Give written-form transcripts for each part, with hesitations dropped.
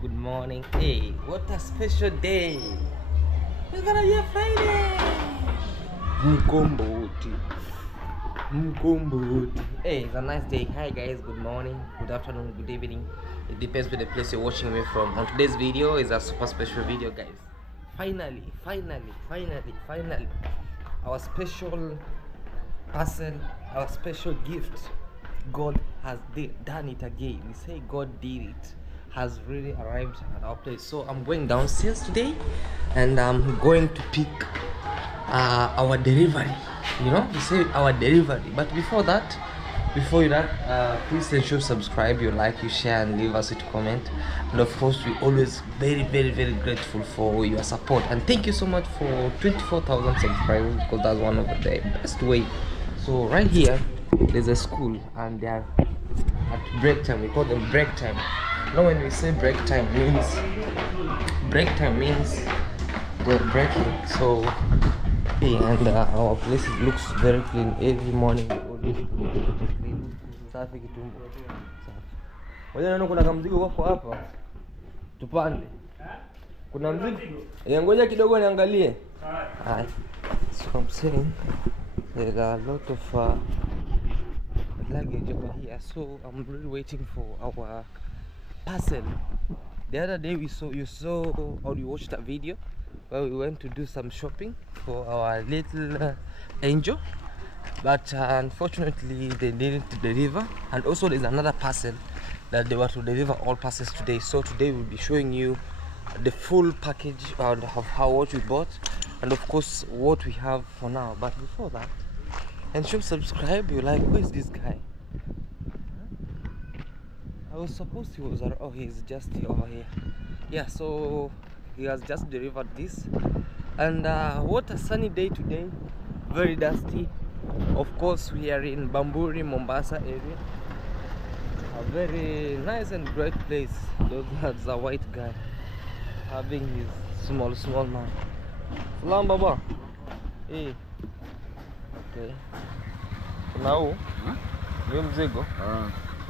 good morning. Hey, what a special day! It's gonna be a Friday. Mkombozi. Hey, it's a nice day. Hi guys, good morning, good afternoon, good evening. It depends with the place you're watching me from. On today's video is a super special video, guys. Finally, our special parcel, our special gift. God has done it again. We say God did it. Has really arrived at our place. So I'm going downstairs today, and I'm going to pick our delivery. You know, we say our delivery. But before that, please ensure subscribe, you like, you share, and leave us a comment. And of course, we always very grateful for your support. And thank you so much for 24,000 subscribers, because that's one of the best way. So right here, there's a school, and they are at break time. We call them break time. Now when we say break time means they're breaking. So and our place looks very clean every morning. We always clean. Safi kitumbo. Safi. Ngoja naona kuna kamzigo wako hapa. Tupande. Kuna mzigo. Ngoja kidogo niangalie. So I'm saying there's a lot of luggage over here, so I'm really waiting for our parcel. The other day you watched a video where we went to do some shopping for our little angel, but unfortunately they didn't deliver. And also there's another parcel that they were to deliver all parcels today. So today we'll be showing you the full package of what we bought, and of course what we have for now. But before that, ensure subscribe, you like. Who is this guy? I was supposed he was oh, he's just over here. Yeah, so he has just delivered this. And what a sunny day today, very dusty. Of course we are in Bamburi, Mombasa area, a very nice and great place. That's a white guy having his small man. Salam baba. Hey. Okay. Now, hiyo mzigo.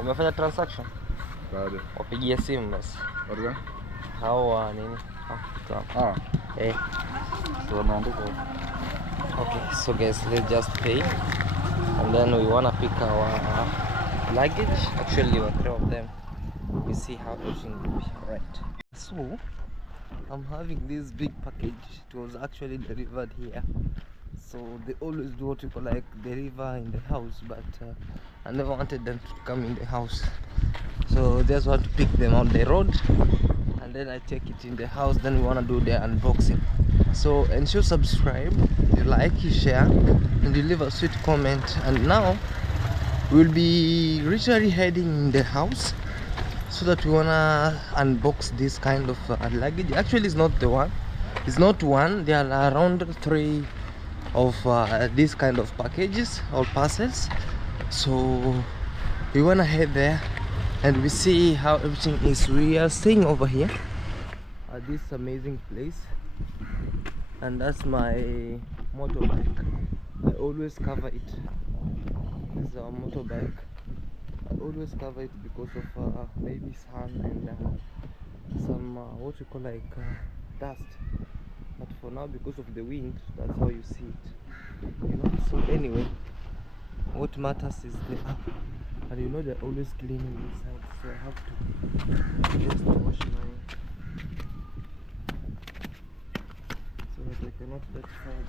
Umefanya transaction? Bado. Wapigie simu basi. Bado? Hawa nini? So wameandika. Okay, so guys, let's just pay. And then we wanna pick our luggage. Actually, there were 3 of them. We see how everything will be. Alright. So I'm having this big package. It was actually delivered here. So they always do what you call like deliver in the house, but I never wanted them to come in the house. So just want to pick them on the road, and then I take it in the house. Then we want to do the unboxing. So ensure subscribe, you like, you share, and you leave a sweet comment. And now we'll be literally heading in the house, so that we wanna unbox this kind of luggage. Actually, it's not the one. It's not one. There are around 3 of this kind of packages or parcels. So we wanna head there and we see how everything is. We are staying over here at this amazing place, and that's my motorbike. I always cover it. This is our motorbike. I always cover it because of maybe sun and some what you call like dust. But for now, because of the wind, that's how you see it, you know. So anyway, what matters is the app, and you know they're always cleaning inside, so I have to just wash my, so that I cannot let fire.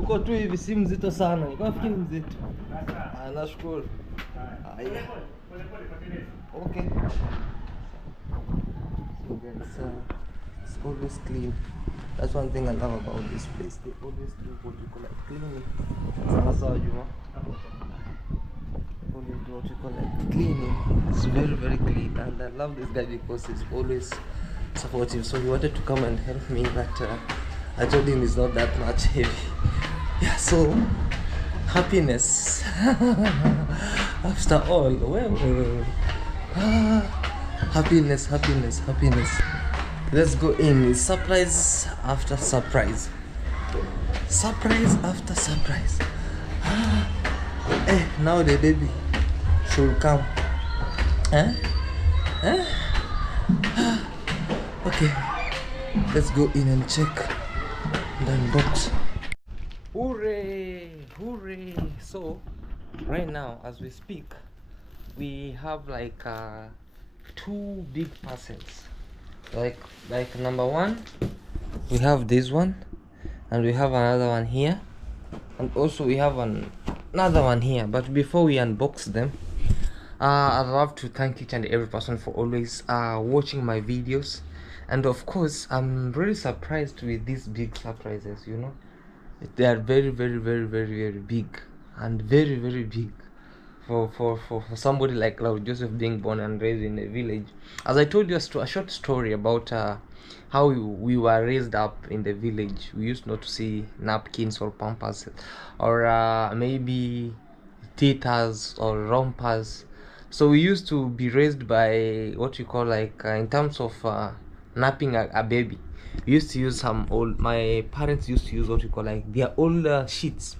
Uko tu hivi si mzito sana, nikafikiri mzito. Nashukuru. Okay. So guys, it's always clean. That's one thing I love about this place. They always do what you call like cleaning. Always do what you call like cleaning. It's very clean, and I love this guy because he's always supportive. So he wanted to come and help me, but I told him it's not that much heavy. Yeah, so happiness. After all, well, happiness. Let's go in. It's surprise after surprise. Surprise after surprise. Now the baby should come. Huh? Okay, let's go in and check the unbox. Hooray! Hooray! So right now as we speak, we have like two big parcels. Like number one, we have this one, and we have another one here, and also we have another one here. But before we unbox them, I'd love to thank each and every person for always watching my videos, and of course I'm really surprised with these big surprises. You know, they are very big, and very big for somebody like Claude Joseph, being born and raised in a village. As I told you a short story about how we were raised up in the village. We used not to see napkins or pampers or maybe teethers or rompers. So we used to be raised by what you call like in terms of napping a baby. We used to use some old, my parents used to use what you call like their old sheets.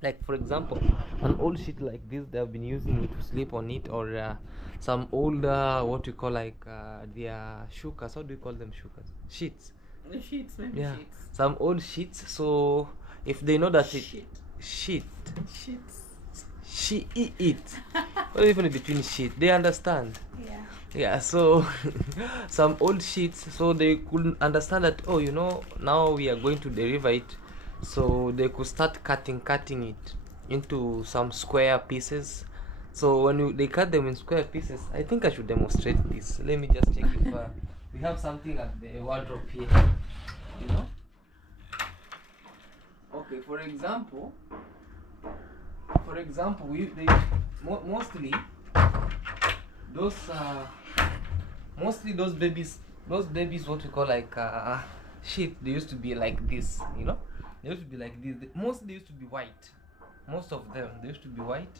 Like for example, an old sheet like this, they have been using it to sleep on it, or some old what you call like their shukas. How do you call them? Shukas, sheets. The sheets, maybe. Yeah, sheets. some old sheets. So if they know that it Sheets. what is the difference between sheet? They understand. Yeah, so some old sheets, so they couldn't understand that, oh, you know, now we are going to deliver it. So they could start cutting it into some square pieces. So when they cut them in square pieces, I think I should demonstrate this. Let me just check if we have something at the wardrobe here, you know. Okay, for example, mostly those babies, what we call like shit, they used to be like this, you know. They used to be like this. Mostly they used to be white. Most of them, they used to be white,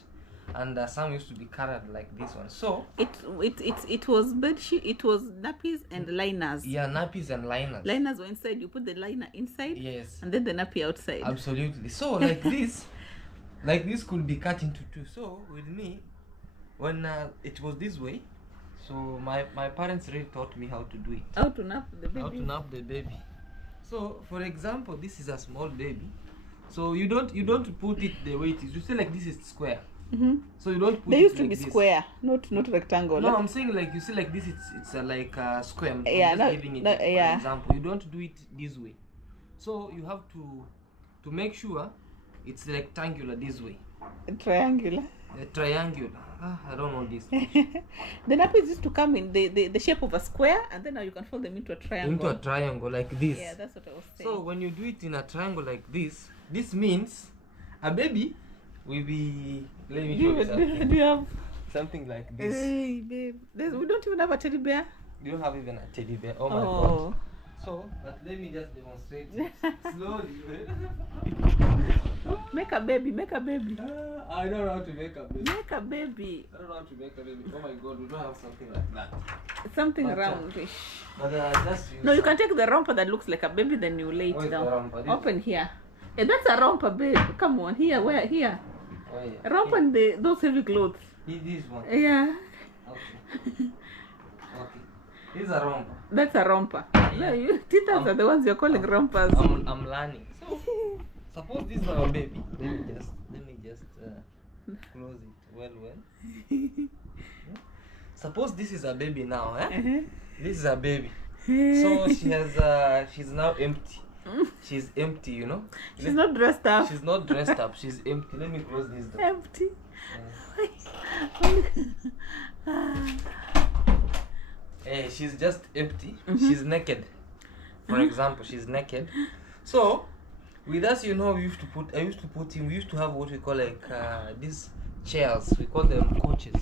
and some used to be colored like this one. So it was bed sheet. It was nappies and liners. Yeah, nappies and liners. Liners were inside. You put the liner inside. Yes. And then the nappy outside. Absolutely. So like this, like this could be cut into two. So with me, when it was this way, so my parents really taught me how to do it. How to nap the baby. How to nap the baby. So for example, this is a small baby. So you don't put it the way it is. You say like this is square. So you don't put they it used to like be this. Square, not rectangle. No, I'm saying like you see like this. It's like a square. I'm Yeah, just giving it for yeah. example. You don't do it this way. So you have to make sure it's rectangular this way. Triangular. Triangular. I don't know this. The nappies used to come in the shape of a square, and then now you can fold them into a triangle. Into a triangle like this. Yeah, that's what I was saying. So when you do it in a triangle like this means a baby will be. Let me show you something. Do you have something like this? Hey, babe. We don't even have a teddy bear. You don't have even a teddy bear. Oh my god. So, but let me just demonstrate it slowly. Make a baby. I don't know how to make a baby. Make a baby. I don't know how to make a baby. Oh my god, we don't have something like that. Something roundish. But just use. No, you can take the romper that looks like a baby, then you lay it down. Open here. Yeah, that's a romper, babe. Come on, here, where? Here. Oh yeah. Romper and those heavy clothes. This one. Yeah. Okay. Okay. This is a romper. That's a romper. Yeah. No, teethers are the ones you're calling rompers. I'm learning. So, suppose this is our baby. Let me just close it well. Suppose this is a baby now, eh? This is a baby. So she has she's now empty. She's empty, you know. She's not dressed up. She's not dressed up. She's empty. Let me close this door. Empty. She's just empty. She's naked. For example, she's naked. So with us, you know, I used to have what we call like these chairs. We call them coaches,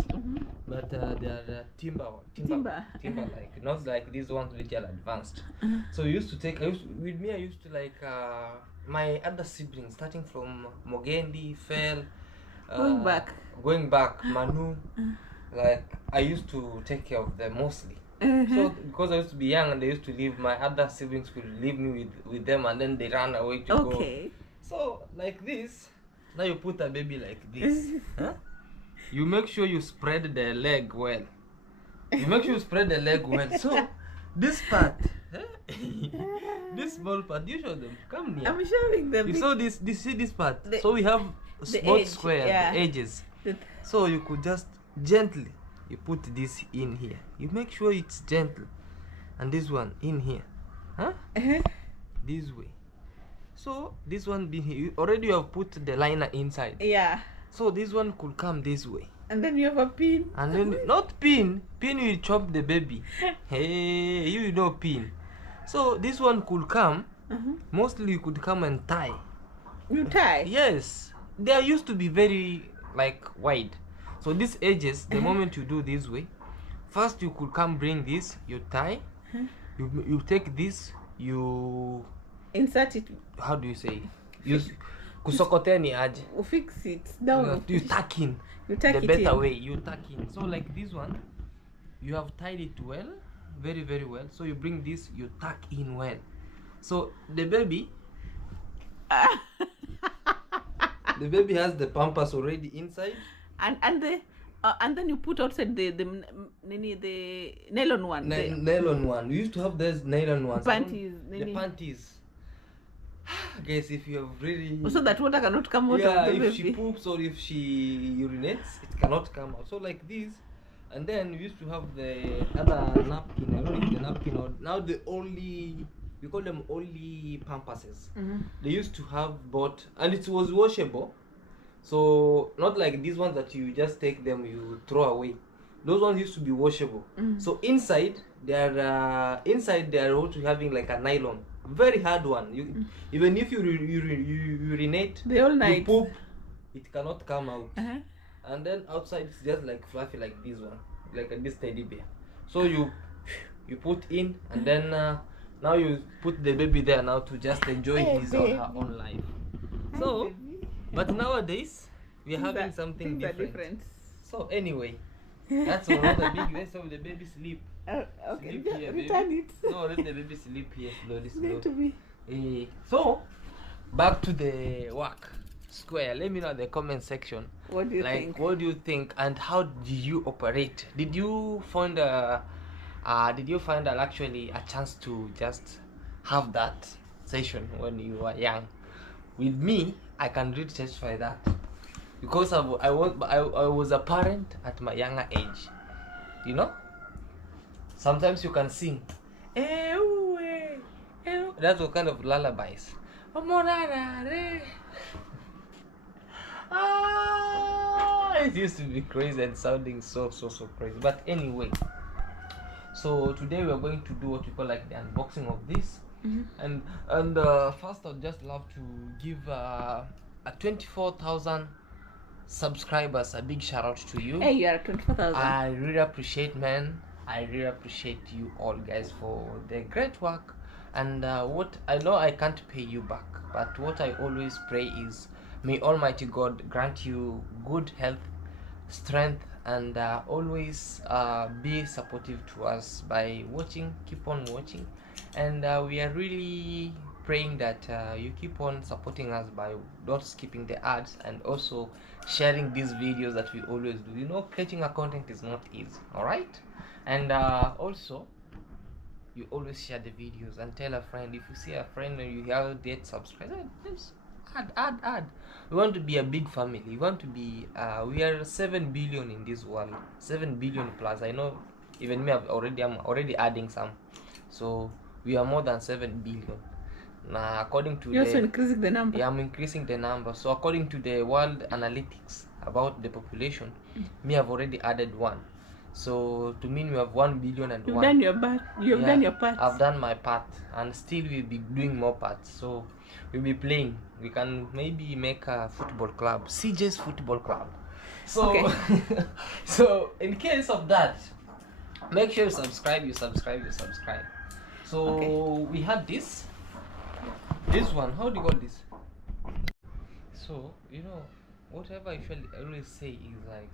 but they are timber like, not like these ones which are advanced. So we used to take. I used to like my other siblings, starting from Mogendi, Fel, going back, Manu. Like I used to take care of them mostly. So because I used to be young and they used to leave, my other siblings could leave me with them, and then they ran away to go. So like this, now you put a baby like this. Huh? You make sure you spread the leg well. You make sure you spread the leg well. So this part, this small part, you show them. Come near. I'm showing them. You saw this. See this part. The- So we have both edge, square, yeah. the edges. The- So you could just gently you put this in here. You make sure it's gentle, and this one in here, huh? This way. So this one being here, you have put the liner inside. Yeah. So this one could come this way. And then you have a pin. And then not pin will chop the baby. Hey, you know pin. So this one could come. Mostly you could come and tie. You tie? Yes, they used to be very like wide. So these edges, the moment you do this way, first you could come bring this, you tie. You take this, you insert it. How do you say? You kusokoteni aje. Fix it down. You tuck in. You tuck the it better in. way. You tuck in. So like this one, you have tied it well, very very well. So you bring this, you tuck in well. So the baby, the baby has the pampers already inside. And then you put outside the nylon one. Nylon one. We used to have those nylon ones. Panties. The panties. Guys, if you have really so that water cannot come out of the if baby. she poops or if she urinates, it cannot come out. So like this, and then we used to have the other napkin. I don't know if the napkin or now we call them only pampases. They used to have both, and it was washable. So not like these ones that you just take them, you throw away. Those ones used to be washable. So inside they are also having like a nylon, very hard one. You even if you urinate, the whole night, you poop, it cannot come out. And then outside it's just like fluffy like this one, like this teddy bear. So you put in, and then now you put the baby there now to just enjoy his or her own life. So. But nowadays we are having something different. So anyway, that's another big way. So the baby sleep. Okay, Sleep here, return baby. it. No, let the baby sleep here slowly. To be. So back to the work square. Let me know in the comment section. What do you think? What do you think, and how do you operate? Did you find actually a chance to just have that session when you were young? With me, I can really testify that because I was a parent at my younger age. You know, sometimes you can sing. That's what kind of lullabies. It used to be crazy and sounding so crazy. But anyway, so today we are going to do what we call like the unboxing of this. And first I'd just love to give a 24,000 subscribers a big shout out to you. Hey, you are 24,000. I really appreciate, man. I really appreciate you all guys for the great work. And what I know, I can't pay you back, but what I always pray is may Almighty God grant you good health, strength, and always be supportive to us by watching. Keep on watching. And we are really praying that you keep on supporting us by not skipping the ads and also sharing these videos that we always do. You know, creating a content is not easy, all right? And also you always share the videos and tell a friend. If you see a friend and you haven't yet subscribed, just add. We want to be a big family. We want to be we are 7 billion in this world, 7 billion plus. I know even me, I'm already adding some, so we are more than 7 billion. Now, according to you're also increasing the number. Yeah, I'm increasing the number. So according to the world analytics about the population, me I've already added one. So to mean we have 1 billion and You've one. done your part. You've done your part. I've done my part, and still we'll be doing more parts. So we'll be playing. We can maybe make a football club, CJ's football club. So okay. So in case of that, make sure you subscribe. So okay. We had this one. How do you call this? So you know, whatever I always say is like,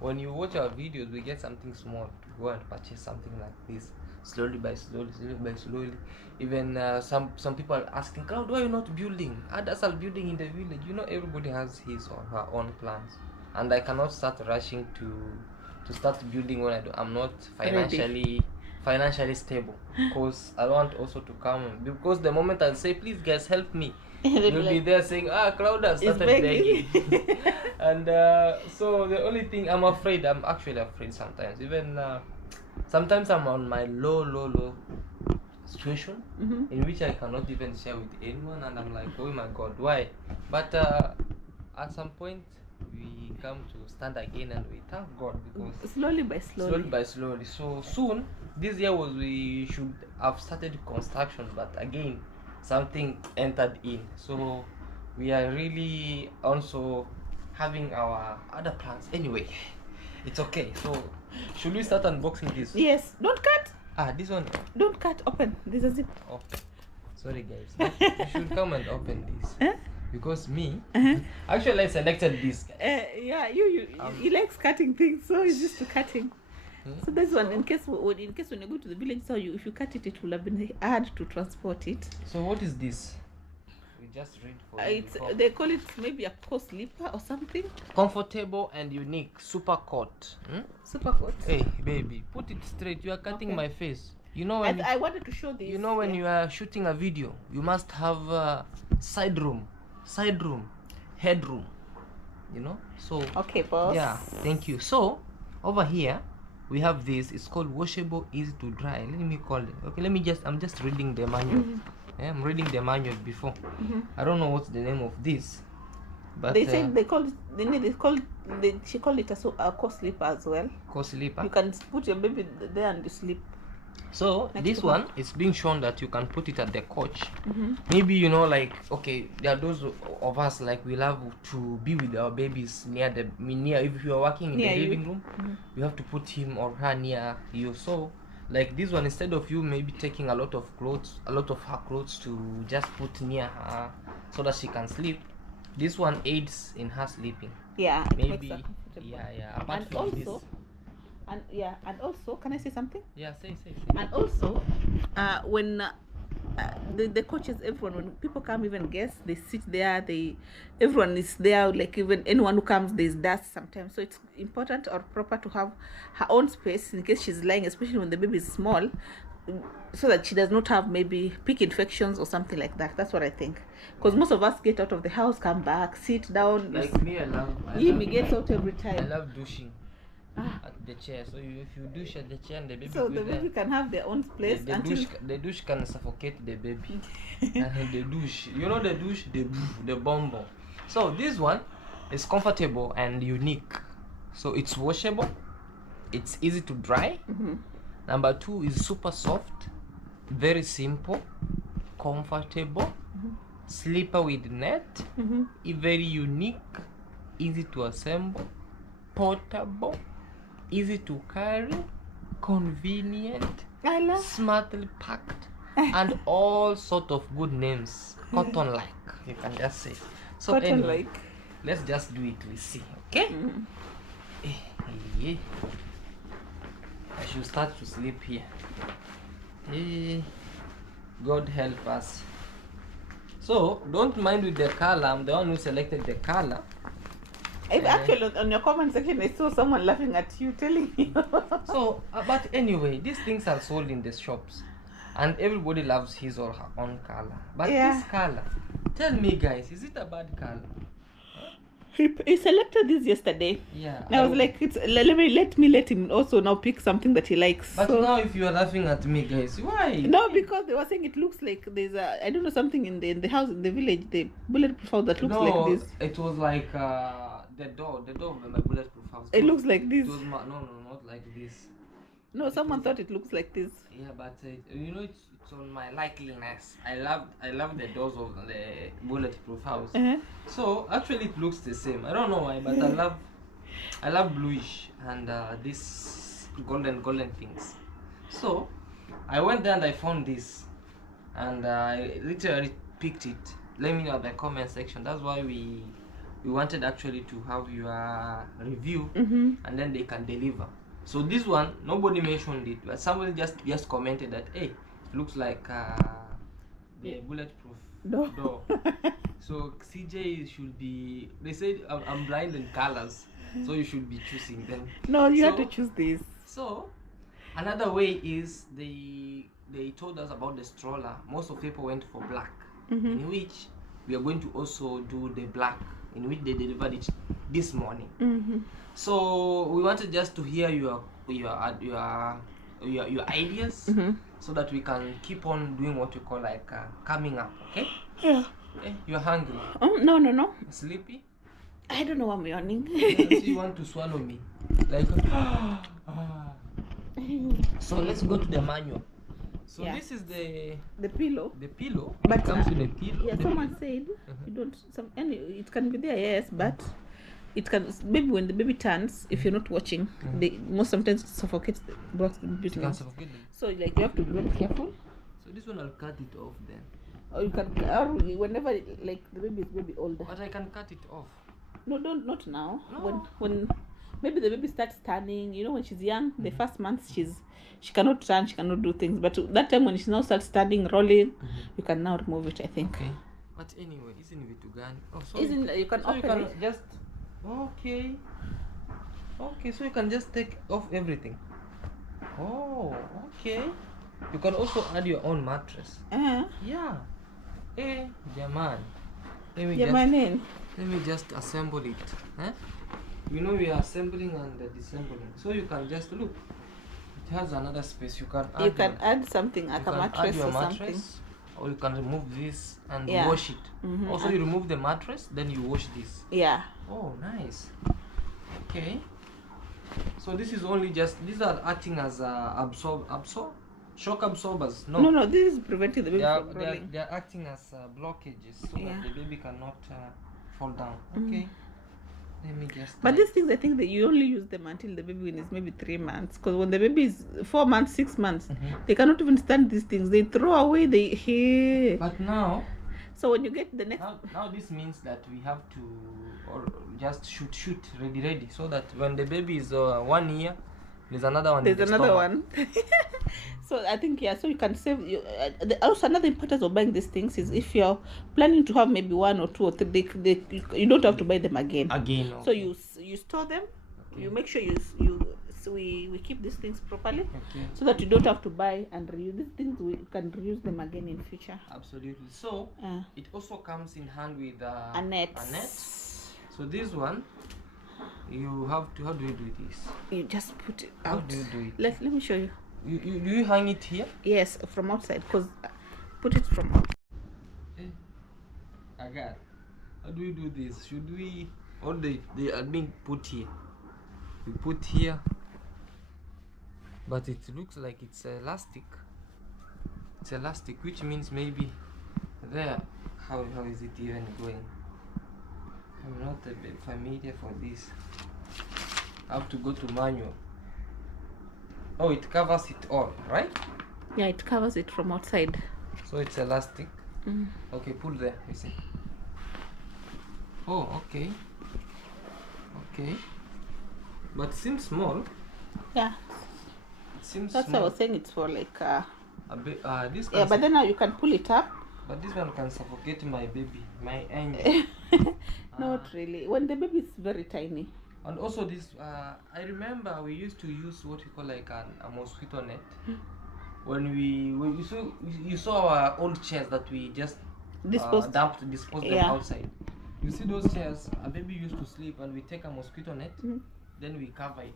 when you watch our videos, we get something small to go and purchase something like this, slowly by slowly. Even some people are asking, Claude, why are you not building? Others are building in the village. You know, everybody has his or her own plans, and I cannot start rushing to to start building when I'm not financially stable, because I want also to come, because the moment I say please guys help me, you'll be there saying Claude has started begging. And so the only thing I'm actually afraid sometimes, even sometimes I'm on my low situation in which I cannot even share with anyone, and I'm like, oh my god, why? But at some point we come to stand again, and we thank God, because slowly by slowly. So soon this year we should have started construction, but again something entered in, so we are really also having our other plans. Anyway, it's okay. So should we start unboxing this? Yes, don't cut. This one. Don't cut, open. There's a zip. Oh, sorry guys. You should come and open this. Because me, actually I selected this. Yeah, he likes cutting things, so he's used to cutting. So this one, in case when you go to the village, so if you cut it, it will have been hard to transport it. So what is this? We just read for they call it maybe a co-sleeper or something. Comfortable and unique super coat. Super coat. Hey baby, put it straight. You are cutting my face. You know when I wanted to show this. You know when you are shooting a video, you must have side room, headroom. You know. So okay, boss. Yeah, thank you. So over here we have this. It's called washable, easy to dry. Let me call it. Okay, I'm just reading the manual. I'm reading the manual before. I don't know what's the name of this, but they said she called it a co-sleeper as well. Co-sleeper. You can put your baby there and you sleep. So this one is being shown that you can put it at the couch. Maybe, you know, like, okay, there are those of us like we love to be with our babies near if you are working in the living room, you have to put him or her near you. So like this one, instead of you maybe taking a lot of her clothes to just put near her so that she can sleep, this one aids in her sleeping. Yeah, maybe. Apart and from also this, and also, can I say something? Yeah, say. And also, when the coaches, everyone, when people come, even guests, they sit there. Everyone is there. Like even anyone who comes, there's dust sometimes. So it's important or proper to have her own space in case she's lying, especially when the baby is small, so that she does not have maybe pick infections or something like that. That's what I think. Because most of us get out of the house, come back, sit down. Like me, I love. He gets out every time. I love douching at the chair. So if you douche at the chair, and the baby, so the baby can have their own place. The douche can suffocate the baby. The douche, you know, the douche, the bombo. So this one is comfortable and unique. So it's washable. It's easy to dry. Number 2 is super soft, very simple, comfortable, sleeper with net, very unique, easy to assemble, portable, easy to carry, convenient, smartly packed, and all sort of good names. Cotton like, you can just say. So anyway, let's just do it. We see, okay? I should start to sleep here. God help us. So don't mind with the color. I'm the one who selected the color. Actually, on your comment section, I saw someone laughing at you, telling you. So, but anyway, these things are sold in the shops, and everybody loves his or her own color. But this color, tell me, guys, is it a bad color? He selected this yesterday. Yeah. And I was like, let him also now pick something that he likes. But so, now if you are laughing at me, guys, why? No, because they were saying it looks like there's I don't know, something in the house, in the village, the bulletproof house that looks like this. It was like the door of my bulletproof house. It looks like this. It was no, not like this. No, someone thought it looks like this. Yeah, but you know, it's on my likeliness. I love the doors of the bulletproof house. So actually it looks the same. I don't know why, but I love bluish and this golden things. So I went there and I found this, and I literally picked it. Let me know in the comment section. That's why we wanted actually to have your review, and then they can deliver. So this one, nobody mentioned it, but somebody just commented that, hey, it looks like the bulletproof door. So CJ should be. They said I'm blind in colors. So you should be choosing them. No, you have So- to choose this. So another way is they told us about the stroller. Most of people went for black, in which we are going to also do the black, in which they delivered it this morning. So we wanted just to hear your ideas, so that we can keep on doing what we call like coming up. Okay? Yeah. You're hungry, No. sleepy. I don't know, I'm yawning. So you want to swallow me, like. So let's go to the manual. So Yeah. this is the pillow. pillow. But It comes with a pillow. Yeah, the someone pillow. said you don't. It can be there, yes, but it can maybe when the baby turns, if you're not watching, they most sometimes suffocate the blocks the baby's It can nose. suffocate them. So like you have to be very careful. So this one I'll cut it off then. Or you can, or whenever like the baby is maybe older. But I can cut it off. No, not now. No. When maybe the baby starts turning, you know, when she's young, the first months she cannot turn, she cannot do things. But that time when she now starts standing, rolling, you can now remove it, I think. Okay. But anyway, isn't it to gun? Oh, so You can so open you can it. just okay. So you can just take off everything. Oh, okay. You can also add your own mattress. Yeah. Jaman. Let me just assemble it. You know we are assembling and disassembling. So you can just look. It has another space. You can add something like a mattress or something. Or you can remove this and Yeah. wash it. Also you remove the mattress, then you wash this. Yeah. Oh, nice. Okay. So this is only these are acting as shock absorbers. No, this is preventing the baby from rolling. They are acting as blockages so Yeah. that the baby cannot fall down. Okay. Let me just. But these things, I think that you only use them until the baby is maybe 3 months. Because when the baby is 4 months, 6 months, they cannot even stand these things. They throw away. But now. So when you get the next. Now this means that we have to or just shoot ready, so that when the baby is 1 year, there's another one. There's another one. So I think so you can save. Also another importance of buying these things is if you're planning to have maybe 1 or 2 or 3, you don't have to buy them again. Okay. So you store them. Okay. You make sure we keep these things properly, so that you don't have to buy and reuse these things. We can reuse them again in future. Absolutely. So it also comes in hand with a net. So this one, you have to. How do you do this? You just put it How out. do you do it? Let me show you. Do you hang it here? Yes, from outside. Cause put it from outside. Agar, how do you do this? Should we? Or they are being put here. We put here, but it looks like it's elastic. It's elastic, which means maybe there. How is it even going? I'm not a bit familiar for this. I have to go to manual. Oh, it covers it all, right? Yeah, it covers it from outside. So it's elastic. Okay, pull there. You see. Oh, okay. But it seems small. Yeah. It seems That's small. what I was saying. It's for like A bit. This. yeah, but then now you can pull it up. But this one can suffocate my baby, my angel. Not really. When the baby is very tiny. And also this, I remember we used to use what we call like a mosquito net. When you saw our old chairs that we just Disposed them outside. You see those chairs, a baby used to sleep and we take a mosquito net, then we cover it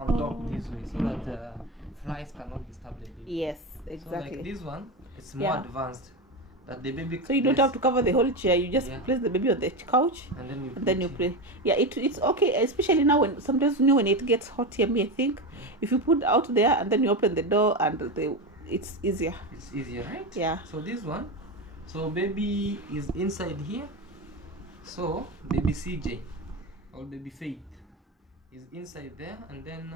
on top this way so that flies cannot disturb the baby. Yes, exactly. So like this one, it's more advanced. That the baby. So you don't have to cover the whole chair. You just place the baby on the couch, and then you play. Yeah, it's okay, especially now when sometimes when it gets hot here. I think if you put out there and then you open the door and it's easier. It's easier, right? Yeah. So this one, so baby is inside here. So baby CJ or baby Faith is inside there, and then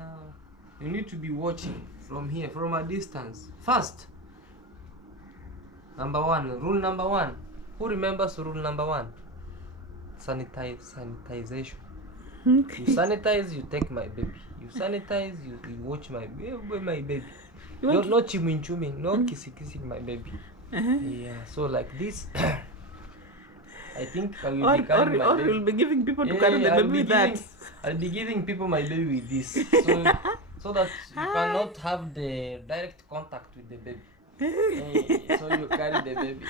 you need to be watching from here, from a distance. First. Rule number one. Who remembers rule number 1? Sanitization. Okay. You sanitize, you take my baby. You sanitize, you watch my baby. No chuming, no kissing my baby. Yeah, so like this. I think I will be carrying my or baby. you'll be giving people to carry the I'll baby be with that. I'll be giving people my baby with this, so that you cannot have the direct contact with the baby. Hey, so you carry the baby.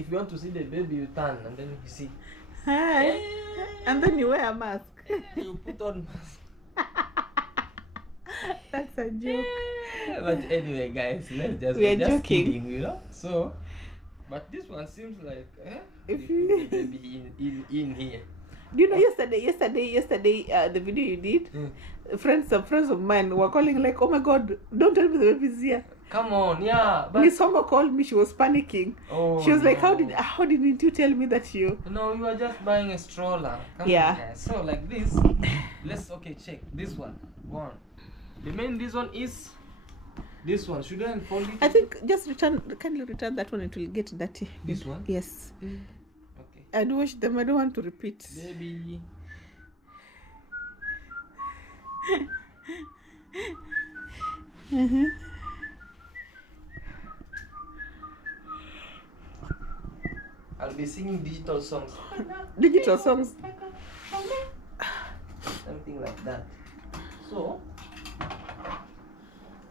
If you want to see the baby, you turn and then you see. Hi. And then you wear a mask. You put on mask. That's a joke. But anyway, guys, we're just kidding, you know. So, but this one seems like If you you- put the baby in here. Do you know yesterday, the video you did, some friends of mine were calling like, oh my god, don't tell me the baby's here. Come on, yeah. But Miss Hongo called me, she was panicking. oh, She was like, no. how didn't you tell me that you? No, you are just buying a stroller. Come Yeah. on, guys. So like this, check this one. The main reason is this one. Should I fold it? I think just kindly return that one, it will get dirty. This one? Yes. Okay. I'd wash them, I don't want to repeat. Baby. I'll be singing digital songs. Digital songs. Something like that. So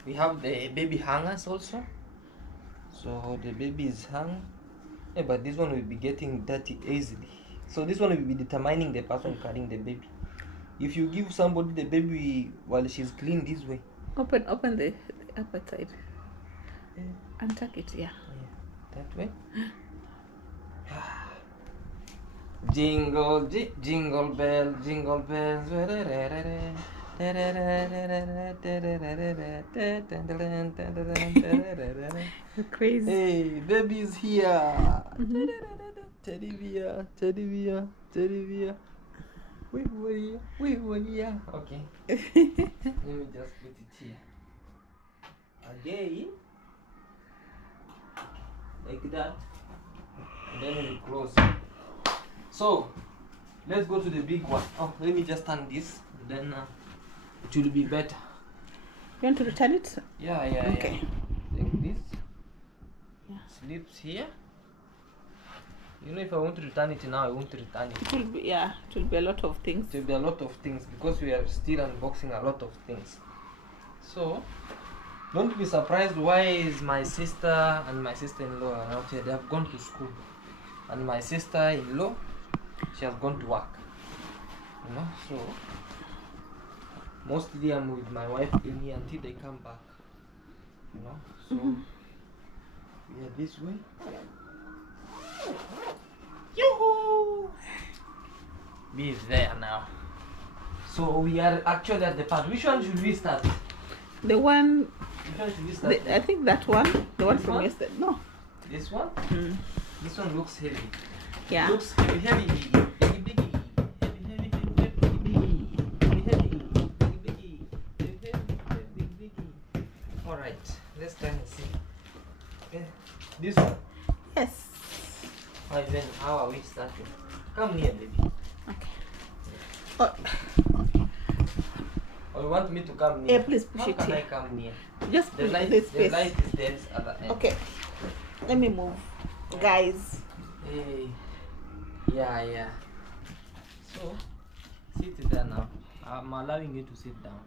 we have the baby hangers also. So the baby is hung. Yeah, but this one will be getting dirty easily. So this one will be determining the person carrying the baby. If you give somebody the baby while she's clean this way. Open the upper side. And tuck it, yeah. That way. Jingle, jingle bell, jingle bells. You're crazy. Hey, baby's here. Teddy bear, teddy bear, teddy bear. We were here. Okay. Let me just put it here. Again. Like that. And then we close. So, let's go to the big one. Oh, let me just turn this. Then it will be better. You want to return it? Yeah. Okay. Like this. Yeah. Slips here. You know, if I want to return it now, I won't return it. It will be a lot of things. It will be a lot of things because we are still unboxing a lot of things. So, don't be surprised why is my sister and my sister-in-law are out here. They have gone to school. And my sister-in-law, she has gone to work. You know, so mostly I'm with my wife in here until they come back. You know, so we are this way. Yoo-hoo! Be there now. So we are actually at the part. Which one should we start? The one, Which one should we start? I think that one, the one This from one? yesterday. No. This one? This one looks heavy. Yeah. Looks heavy, heavy, biggy, biggy, heavy, heavy, heavy, heavy, heavy, heavy, biggy. All right, let's try and see. Okay. This one. Yes. Alright, then how are we starting? Come near, baby. Okay. Oh, Or you want me to come near? yeah, please push How it can I here. come near? Just The push light, this the space. light is there at the end. Okay. Let me move, guys. Hey. Yeah. So, sit there now. I'm allowing you to sit down.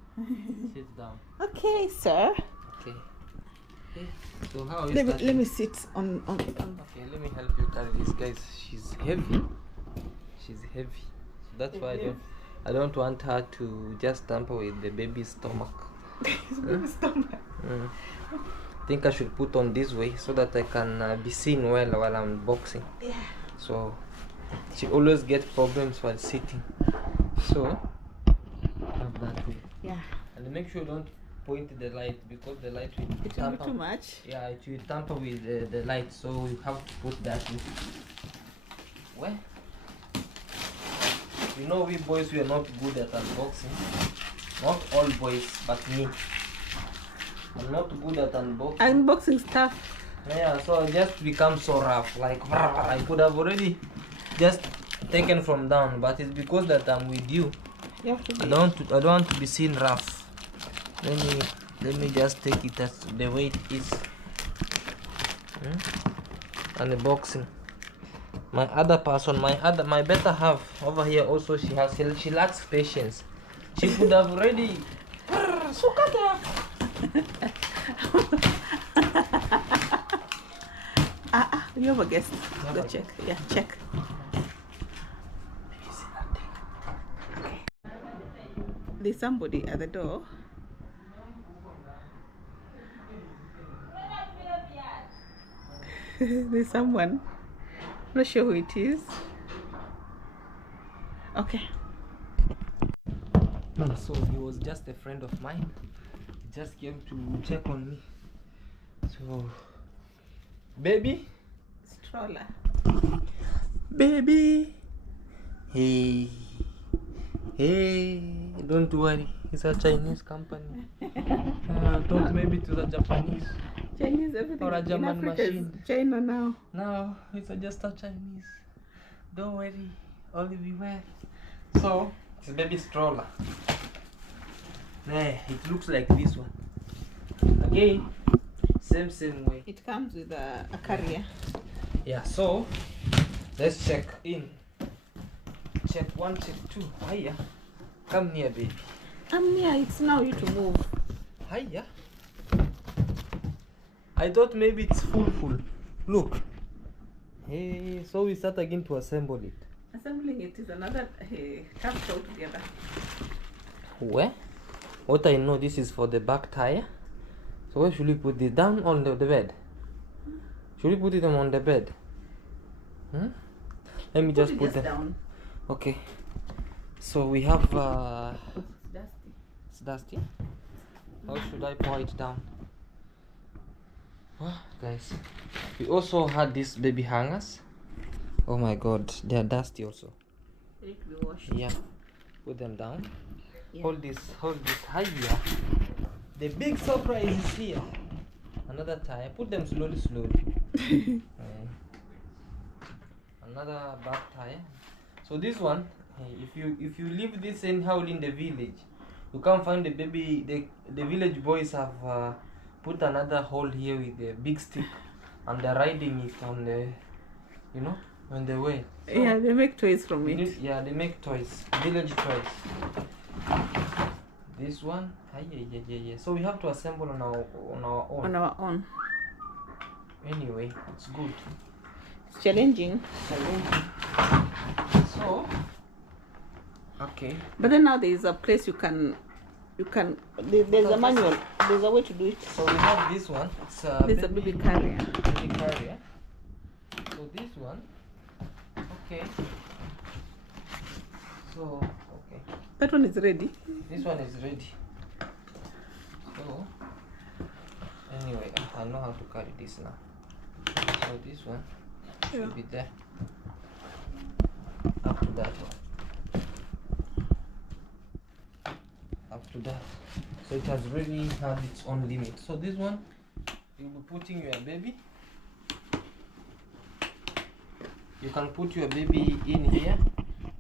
Sit down. Okay, sir. Okay. So how are you Let starting? me sit on. Okay, let me help you carry this, guys. She's heavy. She's heavy. So that's why I don't want her to just tamper with the baby's stomach. Stomach. I think I should put on this way so that I can be seen well while I'm boxing. Yeah. So she always gets problems while sitting. So have that way. Yeah. And make sure you don't point the light because the light will It will be too much. Yeah, it will tamper with the light, so you have to put that in. Well, you know, we boys, we are not good at unboxing. Not all boys, but me. I'm not good at unboxing. Unboxing stuff. Yeah, so I just become so rough. Like I could have already just taken from down, but it's because that I'm with you. You have to be. I don't want to be seen rough. Let me just take it as the way it is. Unboxing. My other person, my better half over here also, she lacks patience. She could have already. You have a guest. Go check. Yeah, check. Okay. There's somebody at the door. There's someone. Not sure who it is. Okay. So he was just a friend of mine. He just came to check on me. So, baby, Stroller. baby, hey, don't worry. It's a Chinese company. I thought maybe to the Japanese. Chinese, everything Or a in German Africa is machine. China now. No, it's just a Chinese. Don't worry, all will be well. So, it's a baby stroller. Nah, it looks like this one. Again, same way. It comes with a carrier. Yeah, so let's check in. Check 1, check 2. Hiya. Come near, baby. I'm near. It's now you to move. Hiya. I thought maybe it's full. Look. Hey, so we start again to assemble it. Assembling it is another task altogether. Where? What I know, this is for the back tire. So where should we put this? Down on the bed? Should we put it on the bed? Let me just put them down. Okay. So we have It's dusty. it's dusty. How should I pour it down? Guys, we also had these baby hangers. Oh my god, they are dusty also. They need to be washed. Yeah, put them down. Yeah. Hold this higher. The big surprise is here. Another tire. Put them slowly. Another back tire. So this one, if you leave this anyhow in the village, you can't find the baby. The village boys have put another hole here with a big stick, and they're riding it on the, on the way. So yeah, they make toys from it. yeah, they make toys, village toys. This one, yeah. So we have to assemble on our own. On our own. Anyway, it's good. It's challenging. So, okay. But then now there is a place you can. There's a manual. There's a way to do it. So we have this one. There's a baby carrier. Baby carrier. So this one. Okay. So okay. That one is ready. This one is ready. So anyway, I know how to carry this now. So this one should be there. Up to that one. Up to that. So it has really had its own limit. So this one, you'll be putting your baby. You can put your baby in here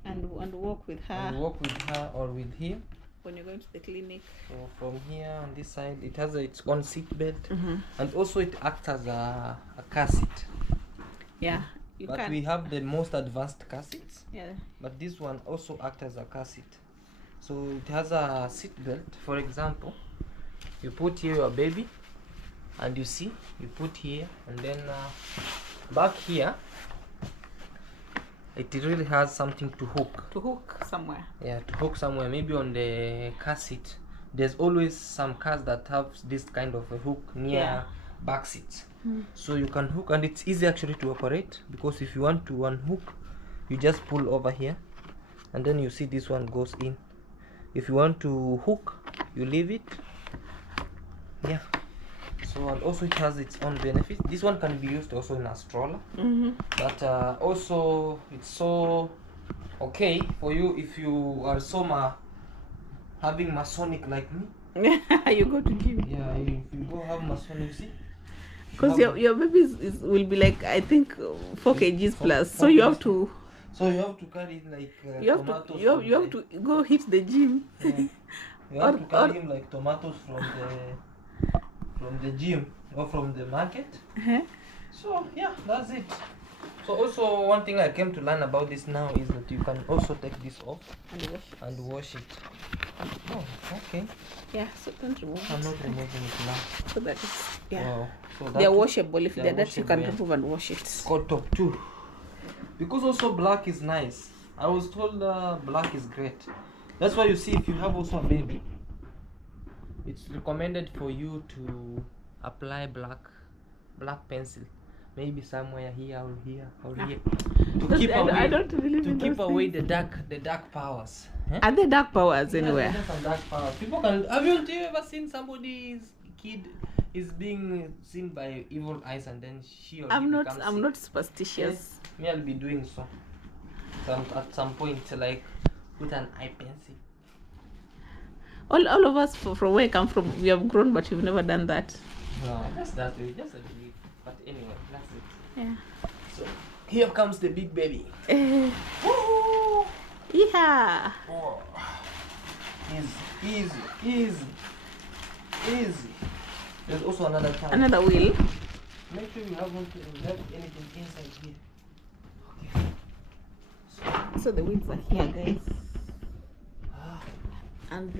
And walk with her. and walk with her or with him. When you're going to the clinic. So from here on this side, it has its own seat belt, and also it acts as a car seat. Yeah, But we have the most advanced car seats. Yeah. But this one also acts as a car seat. So it has a seat belt. For example, you put here your baby, and you see, you put here, and then back here, it really has something to hook. To hook somewhere. Yeah, to hook somewhere, maybe on the car seat. There's always some cars that have this kind of a hook near back seats. So you can hook, and it's easy actually to operate, because if you want to unhook, you just pull over here, and then you see this one goes in. If you want to hook, you leave it. Yeah. So, and also it has its own benefits. This one can be used also in a stroller, but also it's so okay for you if you are having Masonic like me. You go to gym. Yeah, if you go have Masonic, see, because your baby will be like, I think 4 kgs plus, so you have to carry it like tomatoes. You have to go hit the gym. Yeah. You have to carry him like tomatoes from the gym or from the market. So yeah, that's it. So also one thing I came to learn about this now is that you can also take this off and wash it. and wash it. Oh, okay. Yeah, so don't remove I'm it. not removing it now. So that it's, yeah. Wow. So They're that washable. If they're dirty, you can washable, yeah. remove and wash it. It's called top 2. Because also black is nice. I was told black is great. That's why you see, if you have also a baby, it's recommended for you to apply black pencil, maybe somewhere here or here or here, to keep away. I don't believe to in keep those away things. the dark powers. Are there dark powers anywhere? There's some dark powers. People can. Haven't you ever seen somebody's kid is being seen by evil eyes and then she or he becomes sick? I'm not superstitious. Yes, me, I'll be doing so. At some point, like with an eye pencil. All of us from where I come from, we have grown, but we've never done that. No, just that way, just a bit. But anyway, that's it. Yeah. So here comes the big baby. Woohoo! Yeah. Oh. Easy. There's also another time. Another wheel. Make sure you haven't left anything inside here. Okay. So the wheels are here, guys. And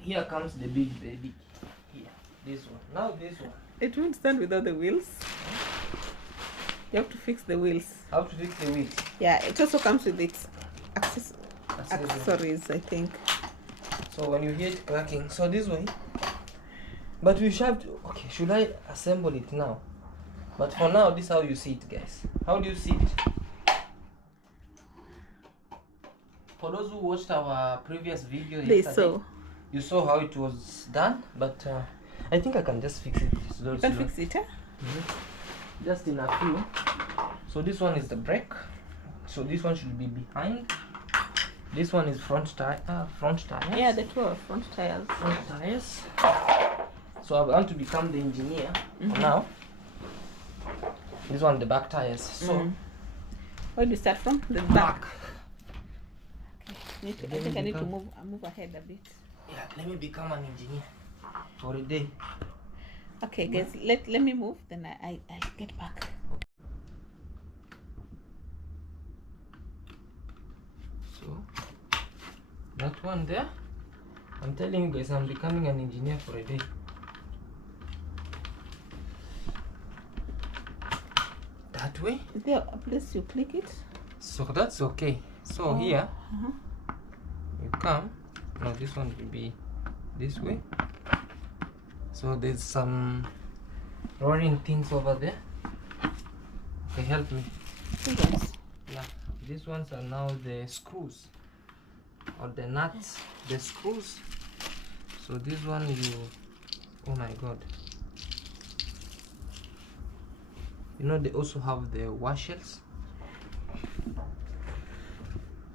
Here comes the big baby. Here. This one. Now this one. it won't stand without the wheels. You have to fix the wheels. How to fix the wheels? Yeah, it also comes with its accessories, I think. So when you hear it cracking, so this way. But we should have to, okay, should I assemble it now? But for now, this is how you see it, guys. How do you see it? For those who watched our previous video yesterday, you saw how it was done, but I think I can just fix it. You can fix it, huh? Just in a few. So this one is the brake. So this one should be behind. This one is front tires. Yeah, the two are front tires. Front tires. So I want to become the engineer now. This one the back tires. So where do you start from? The back. Okay. I think I need to move ahead a bit. Yeah, let me become an engineer for a day. Okay, guys, let me move, then I'll get back. So that one there, I'm telling you guys, I'm becoming an engineer for a day. That way. Is there a place you click it? So that's okay. So here you come. Now this one will be this way. So there's some rolling things over there. Okay, help me. Yes. Yeah, these ones are now the screws or the nuts, the screws. So this one you, oh my god, you know they also have the washers.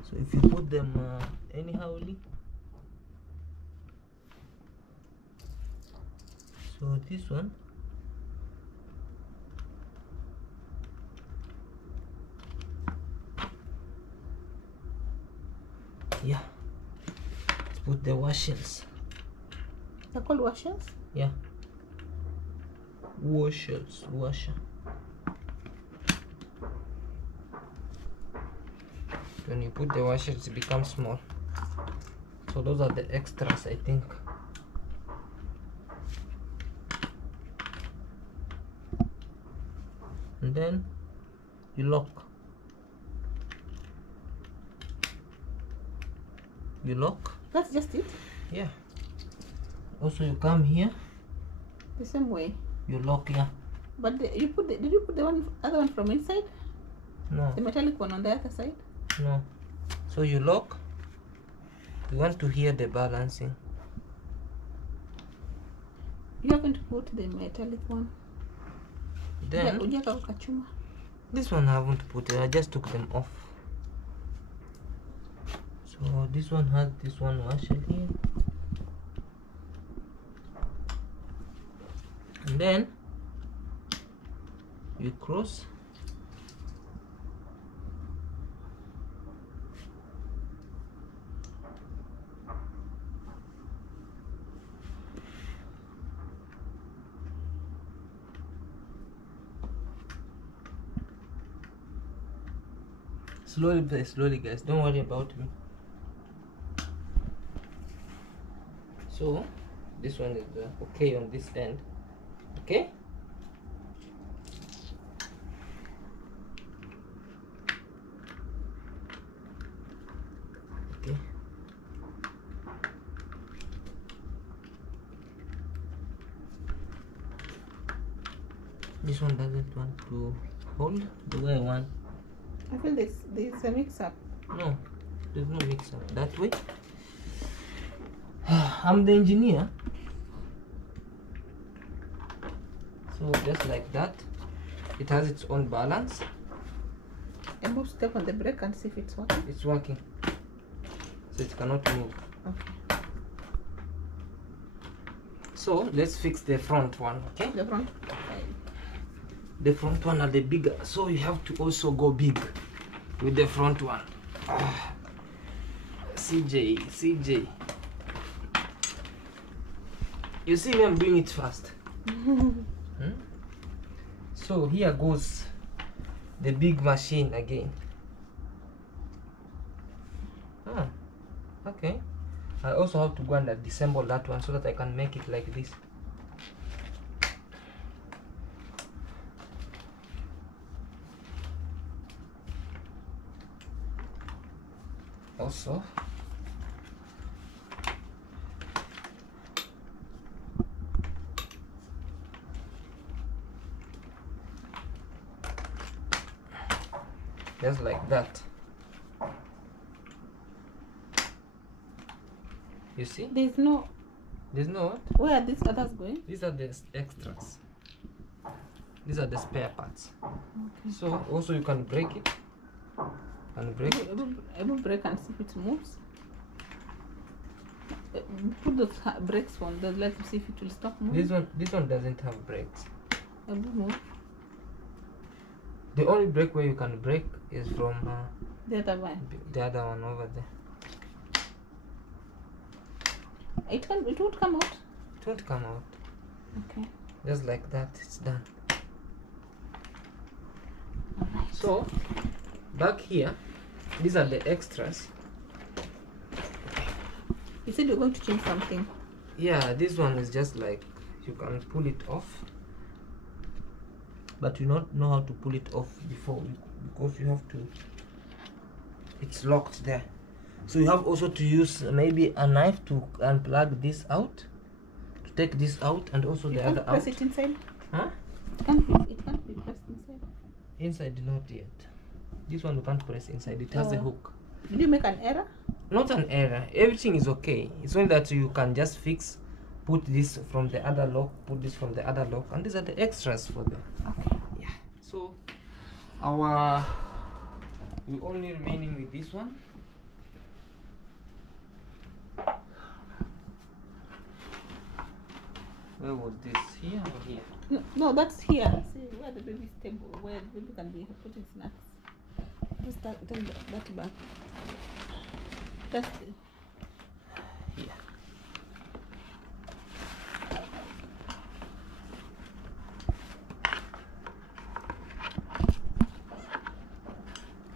So if you put them anyhowly, so this one, yeah, let's put the washers. They're called washers? Yeah, washer. When you put the washers, it becomes small. So those are the extras, I think. And then you lock. You lock. That's just it? Yeah. Also, you come here. The same way. You lock, yeah. But did you put the other one from inside? No. The metallic one on the other side? No. So you lock. You want to hear the balancing. You haven't put the metallic one. Then this one I haven't put it. I just took them off. So this one has this one washer here. And then you cross. Slowly guys, don't worry about me. So this one is okay on this end. Okay, okay. This one doesn't want to hold the way I want. I feel there's a mix up. No, there's no mix up that way. I'm the engineer. So just like that, it has its own balance. And we'll step on the brake and see if it's working. It's working, so it cannot move. Okay. So let's fix the front one. Okay, The front. the front one are the bigger, so you have to also go big with the front one. CJ, you see me, I'm doing it fast. So here goes the big machine again. Okay, I also have to go and disassemble that one so that I can make it like this. Also just like that. You see, There's no. what? Where are these others going? These are the extras. These are the spare parts. Okay. So also you can break it and break it. Able brake and see if it moves. Put those brakes on. Let's see if it will stop moving. This one doesn't have brakes. Able move. The only brake where you can brake is from The other one. the other one over there. It won't come out. It won't come out. Okay. Just like that, it's done. Alright. So back here, these are the extras. You said you're going to change something. Yeah, this one is just like you can pull it off, but you don't know how to pull it off before, because you have to, it's locked there. So you have also to use maybe a knife to unplug this out, to take this out, and also the other out. Press it inside. Huh? It can't be pressed inside. Inside, not yet. This one you can't press inside. It has a hook. Did you make an error? Not an error. Everything is okay. It's only that you can just fix, put this from the other lock, put this from the other lock, and these are the extras for them. Okay. Yeah. So we only remaining with this one. Where was this? Here or here? No, that's here. See where the baby's table, where the baby can be putting snacks. Just that back. That's it. Here.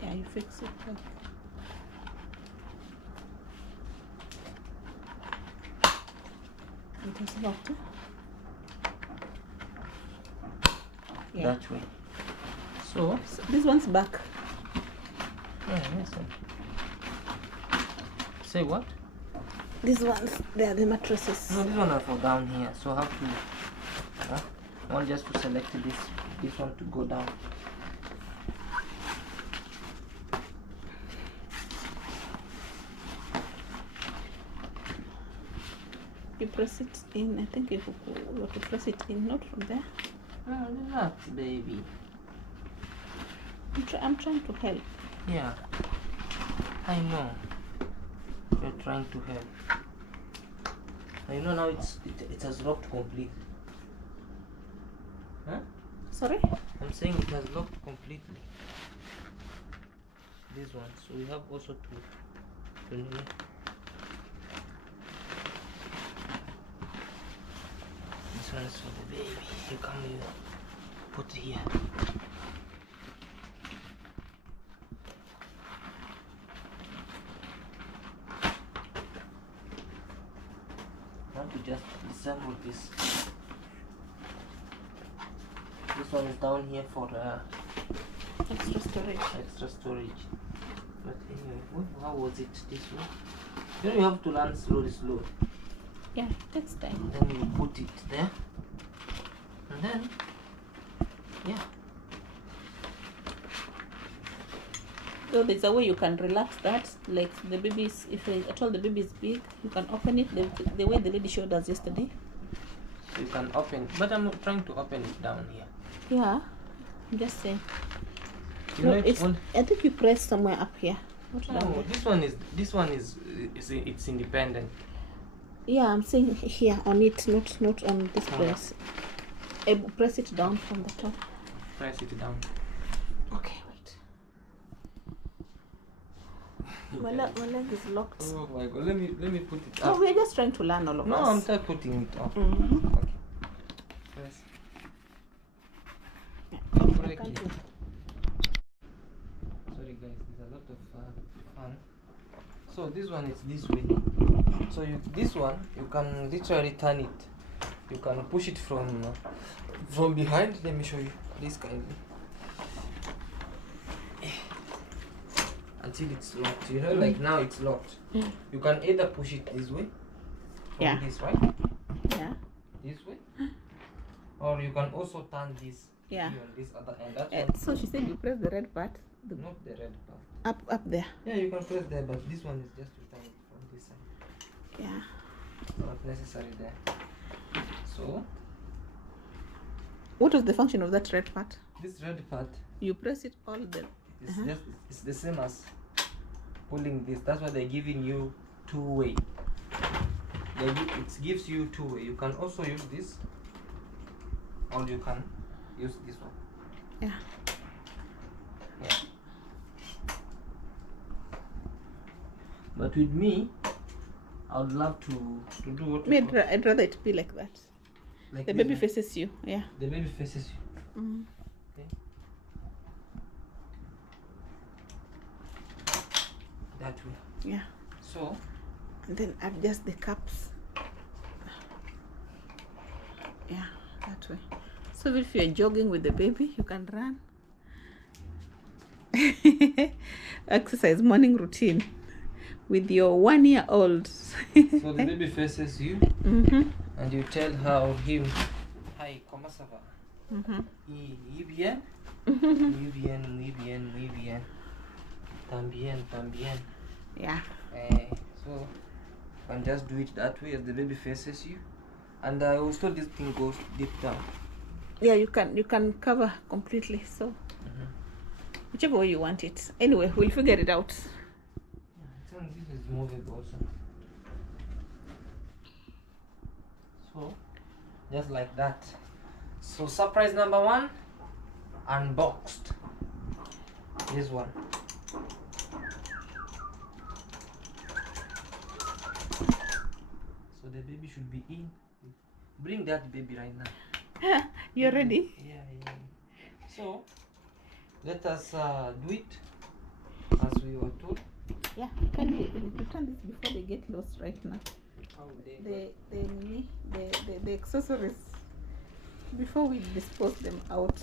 Yeah, you fix it. It was locked. Yeah. That way. So This one's back. yeah, listen. Say what? These ones, they are the mattresses. No, this one are for down here. So I have to I want just to select this one to go down. You press it in. I think you have to press it in, not from there. No, relax, baby. I'm trying to help. Yeah, I know. You're trying to help. I know now it has locked completely. Huh? Sorry? I'm saying it has locked completely. This one. So we have also to this one is for the baby. You come here. Put it here. assemble this. This one is down here for Extra storage. extra storage. But anyway, how was it this way? You know, you have to learn slowly. Yeah, it takes time. Then you put it there, and then yeah. So there's a way you can relax that. Like the babies, if at all the baby is big, you can open it the way the lady showed us yesterday. So you can open, but I'm trying to open it down here. Yeah, I'm just saying. You No, know, it's, I think you press somewhere up here. Not down no, there. this one is it's independent. Yeah, I'm saying here on it, not on this place. Press it down from the top. Press it down. Okay, wait. My leg is locked. Oh my god, let me put it No, up. we're just trying to learn all of No, us. I'm just putting it up. Mm-hmm. Okay. Press. Break it. Sorry guys, there's a lot of fun. So this one is this way. So this one you can literally turn it. You can push it from behind. Let me show you this kindly. Until it's locked. You know, like now it's locked. You can either push it this way. Yeah. This right. Yeah. This way. Or you can also turn this. Yeah. Here on this other end. That's one. So she said you press the red part. Not the red part. Up there. Yeah, you can press there, but this one is just to turn it from this side. Yeah. Not necessary there. So What was the function of that red part? this red part You press it all the. is just it's the same as pulling this. That's why they're giving you two-way. It gives you two-way. You can also use this, or you can use this one. Yeah. Yeah. But with me, I would love to do what you call- I'd rather it be like that. like The this baby one. faces you. Yeah. The baby faces you. Mm. Okay. That way. Yeah. So And then adjust the cups. Yeah, that way. So if you're jogging with the baby, you can run. Exercise morning routine with your 1-year-old. so the baby faces you, Mm-hmm. and you tell him, hi, comment ça va? Mm-hmm. Y bien? Muy bien, muy bien, muy bien. También, también. Yeah. So you can just do it that way as the baby faces you, and also this thing goes deep down. Yeah, you can cover completely. So whichever way you want it. Anyway, we'll figure it out. I think this is movable also. So just like that. So surprise number 1, unboxed. This one. So the baby should be in. Bring that baby right now. You're ready? Yeah. So let us do it as we were told. Yeah. Can you return this before they get lost right now? How they The accessories, before we dispose them out.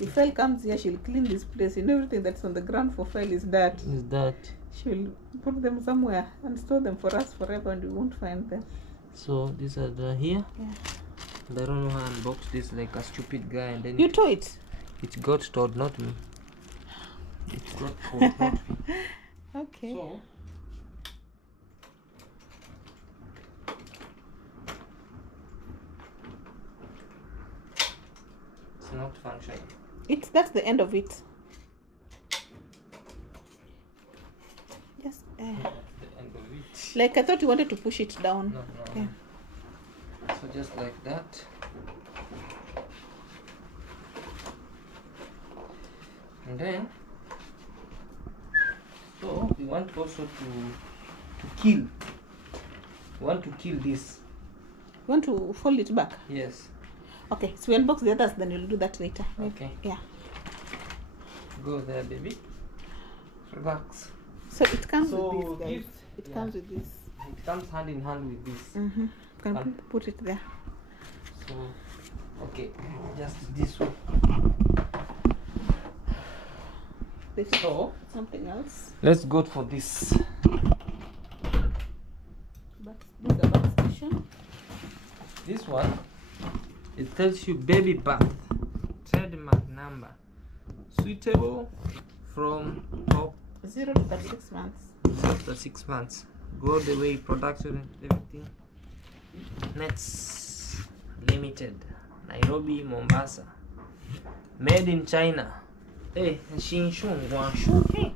If Fel comes here, she'll clean this place. You know, everything that's on the ground for Fel is dirt. is that? She'll put them somewhere and store them for us forever, and we won't find them. So these are the here. Yeah. And I don't know how I unboxed this like a stupid guy, and then You tore it. it got stored, not me. It got stored, not me. Okay. So it's not functioning. That's the end of it. Just That's the end of it. like I thought you wanted to push it down. No. Yeah. So just like that. And then so we want also to kill. We want to kill this. You want to fold it back? Yes. Okay, so we unbox the others, then we'll do that later. Okay. Yeah. Go there, baby. Relax. So it comes So with this, guys. this- It yeah. comes with this. It comes hand in hand with this. can Um, put it there. So, okay, just this way. This So, something else. let's go for this. But this is the bath station. This one, it tells you baby bath, trademark number, suitable from top 0 to 36 months. after 6 months. Go the way production and everything. Nets Limited, Nairobi, Mombasa. Made in China. Hey, Xinshun, Guangzhou. Hey.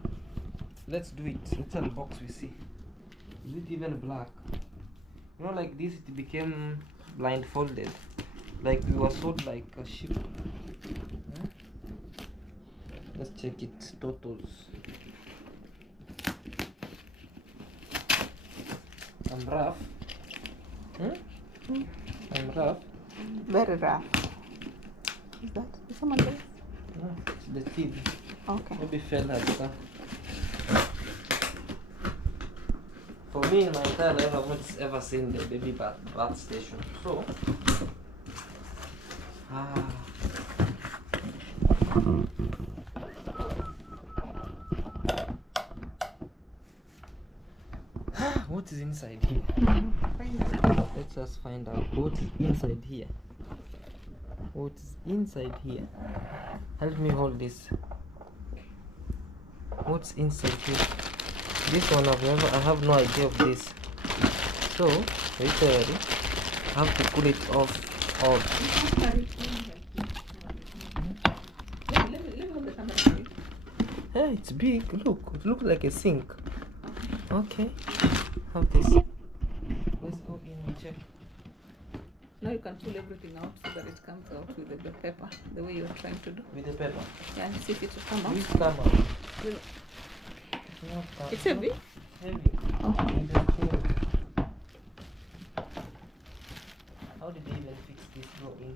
Let's do it. Let's unbox. We see. Is it even black? You know, like this, it became blindfolded. Like we were sold like a ship. Huh? Let's check it. Totals. I'm rough. I'm rough. Very rough. Is that is someone there? No, it's the TV. Okay. Maybe fell had some. For me, in my entire life, I've not ever seen the baby bath station. So, what is inside here? Let's just find out what is inside here. What is inside here? Help me hold this. What's inside here? This one I have no idea of this. So literally I have to pull it off. Hey, it's big. Look, it looks like a sink. Okay, have this. Let's go in and check. Now you can pull everything out so that it comes out with the paper, the way you're trying to do. With the paper. Yeah, and see if it will come out. This come out. It's heavy? Heavy. Oh. How did they even fix this door in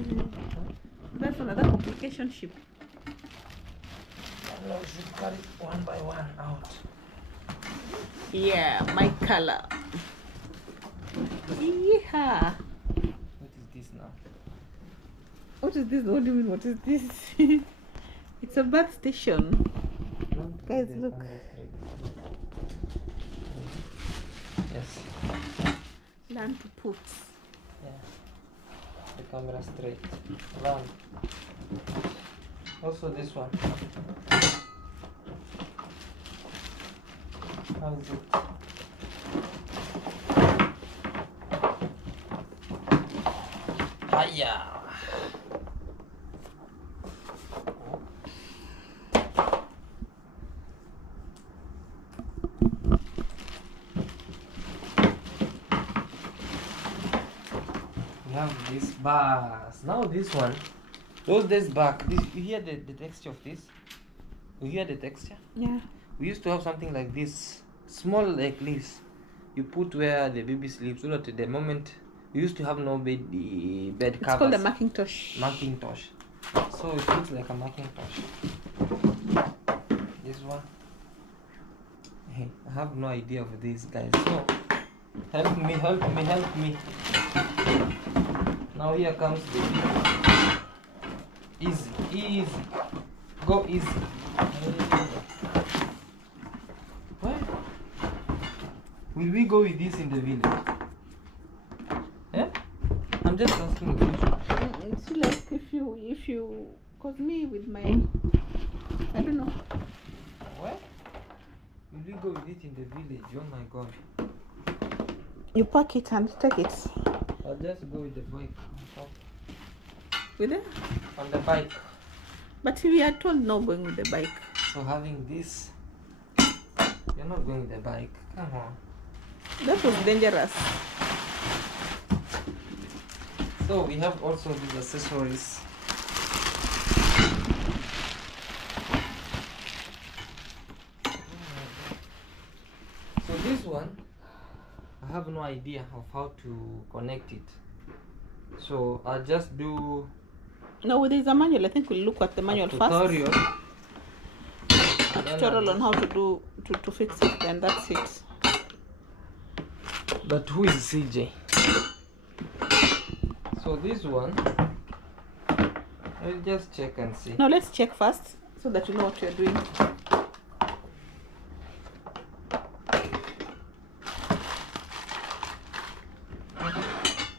here? That's another complication ship. Now we should carry it one by one out. Yeah, my color. Yeah. What is this now? What is this? What do you mean? What is this? It's a bath station. Guys, look. Yes. Learn to put. Yeah. The camera straight. Run. Also this one. How is it? Hiya. We have this bars. Now this one. Those days back, this you hear the texture of this? You hear the texture? Yeah. We used to have something like this, small like this. You put where the baby sleeps, so that the moment we used to have no bed covers. It's called a Macintosh. Macintosh. So it looks like a Macintosh. This one. Hey, I have no idea of these guys. So help me, help me, help me. Now here comes the easy, easy. Go easy. Where? Will we go with this in the village? Eh? I'm just asking a question. It's like if you, cause me with my, I don't know. Where? Will we go with it in the village? Oh my god. You pack it and take it. I'll just go with the bike. With it? On the bike. But we are told no going with the bike. So having this, you're not going with the bike. Come on. That was dangerous. So we have also these accessories. So this one, I have no idea of how to connect it. So I'll just do No, there's a manual. I think we'll look at the manual tutorial. first. Tutorial on how to do to fix it, and that's it. But who is CJ? So this one, I'll just check and see. No, let's check first so that you know what you're doing.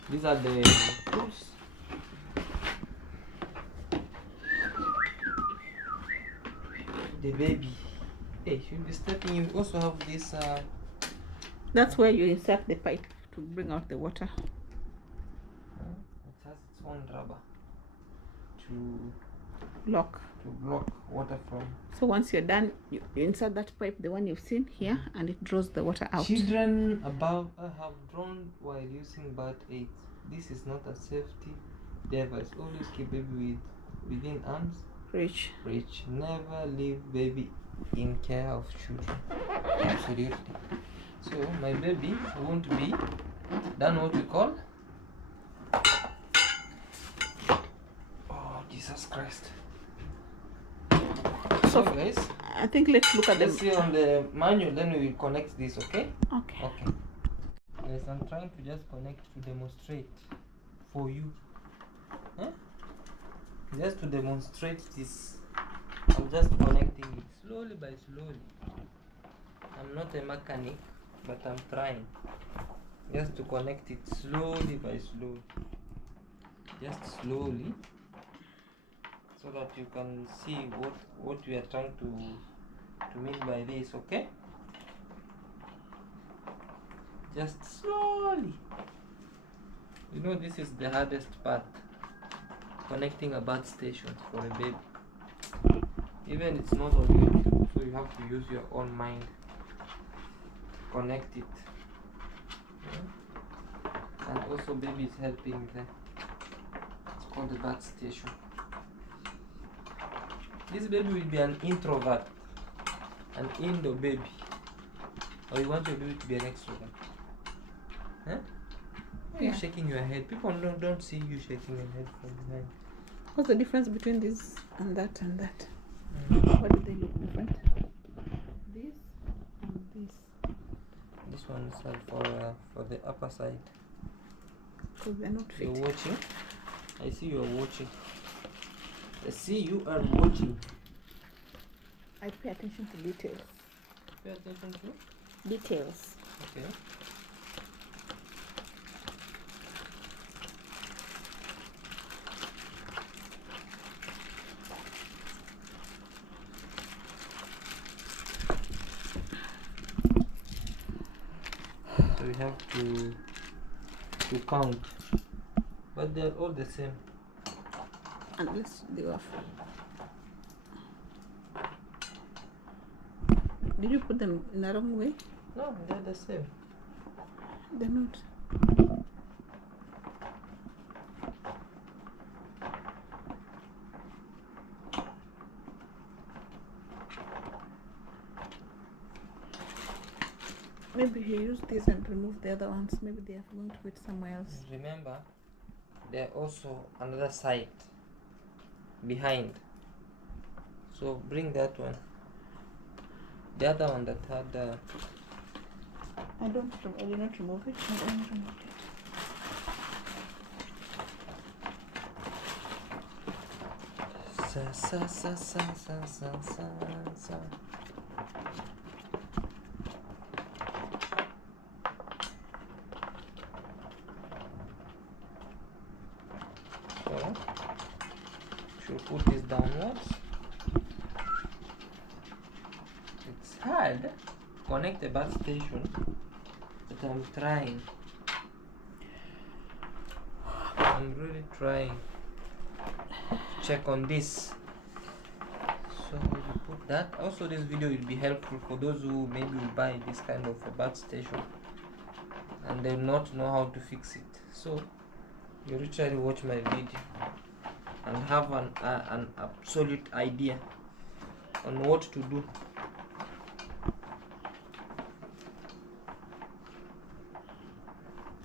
These are the tools. The baby. Hey, should be stepping. You also have this. That's where you insert the pipe to bring out the water. It has its own rubber to Lock. block water from. So once you're done, you insert that pipe, the one you've seen here, and it draws the water out. Children above have drowned while using birth aids. This is not a safety device. Always keep baby within arms. Reach. Never leave baby in care of children. Absolutely. So my baby won't be done what we call. Oh Jesus Christ. So guys, I think let's look at let's see on the manual, then we will connect this, okay? Okay. Okay. Guys, I'm trying to just connect to demonstrate for you. Huh? Just to demonstrate this. I'm just connecting it slowly by slowly. I'm not a mechanic, but I'm trying. Just to connect it slowly by slowly. Just slowly. So that you can see what we are trying to mean by this, okay? Just slowly. You know, this is the hardest part, connecting a birth station for a baby. Even it's not on YouTube, so you have to use your own mind to connect it. Yeah? And also baby is helping there. It's called the birth station. This baby will be an introvert, an Indo baby. Or you want your baby to be an extrovert? Huh? Why are you shaking your head? People don't see you shaking your head from behind. What's the difference between this and that and that? Why do they look different? This and this. This one is for the upper side. Because they're not fit. You're watching. I see you are watching. I see you are watching. I pay attention to details. Pay attention to details. Okay. So we have to count, but they are all the same. And let's do off. Did you put them in the wrong way? No, they're the same. They're not. Maybe he used this and removed the other ones. Maybe they have gone to put somewhere else. Remember, there's also another side behind. So bring that one. The other one that had. I did not remove it. I don't remove it. Sa. So, should put this downwards. It's hard to connect the bus station, but I'm trying. I'm really trying to check on this. So we put that. Also, this video will be helpful for those who maybe will buy this kind of a bus station and they will not know how to fix it. So you literally watch my video and have an absolute idea on what to do.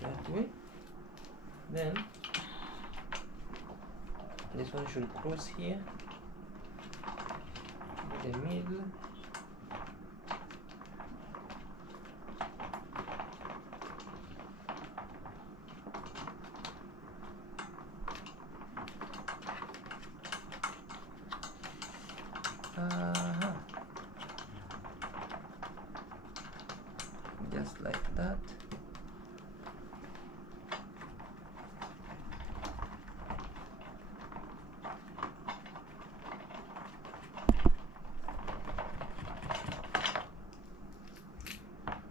That way. Then this one should cross here in the middle. Just like that.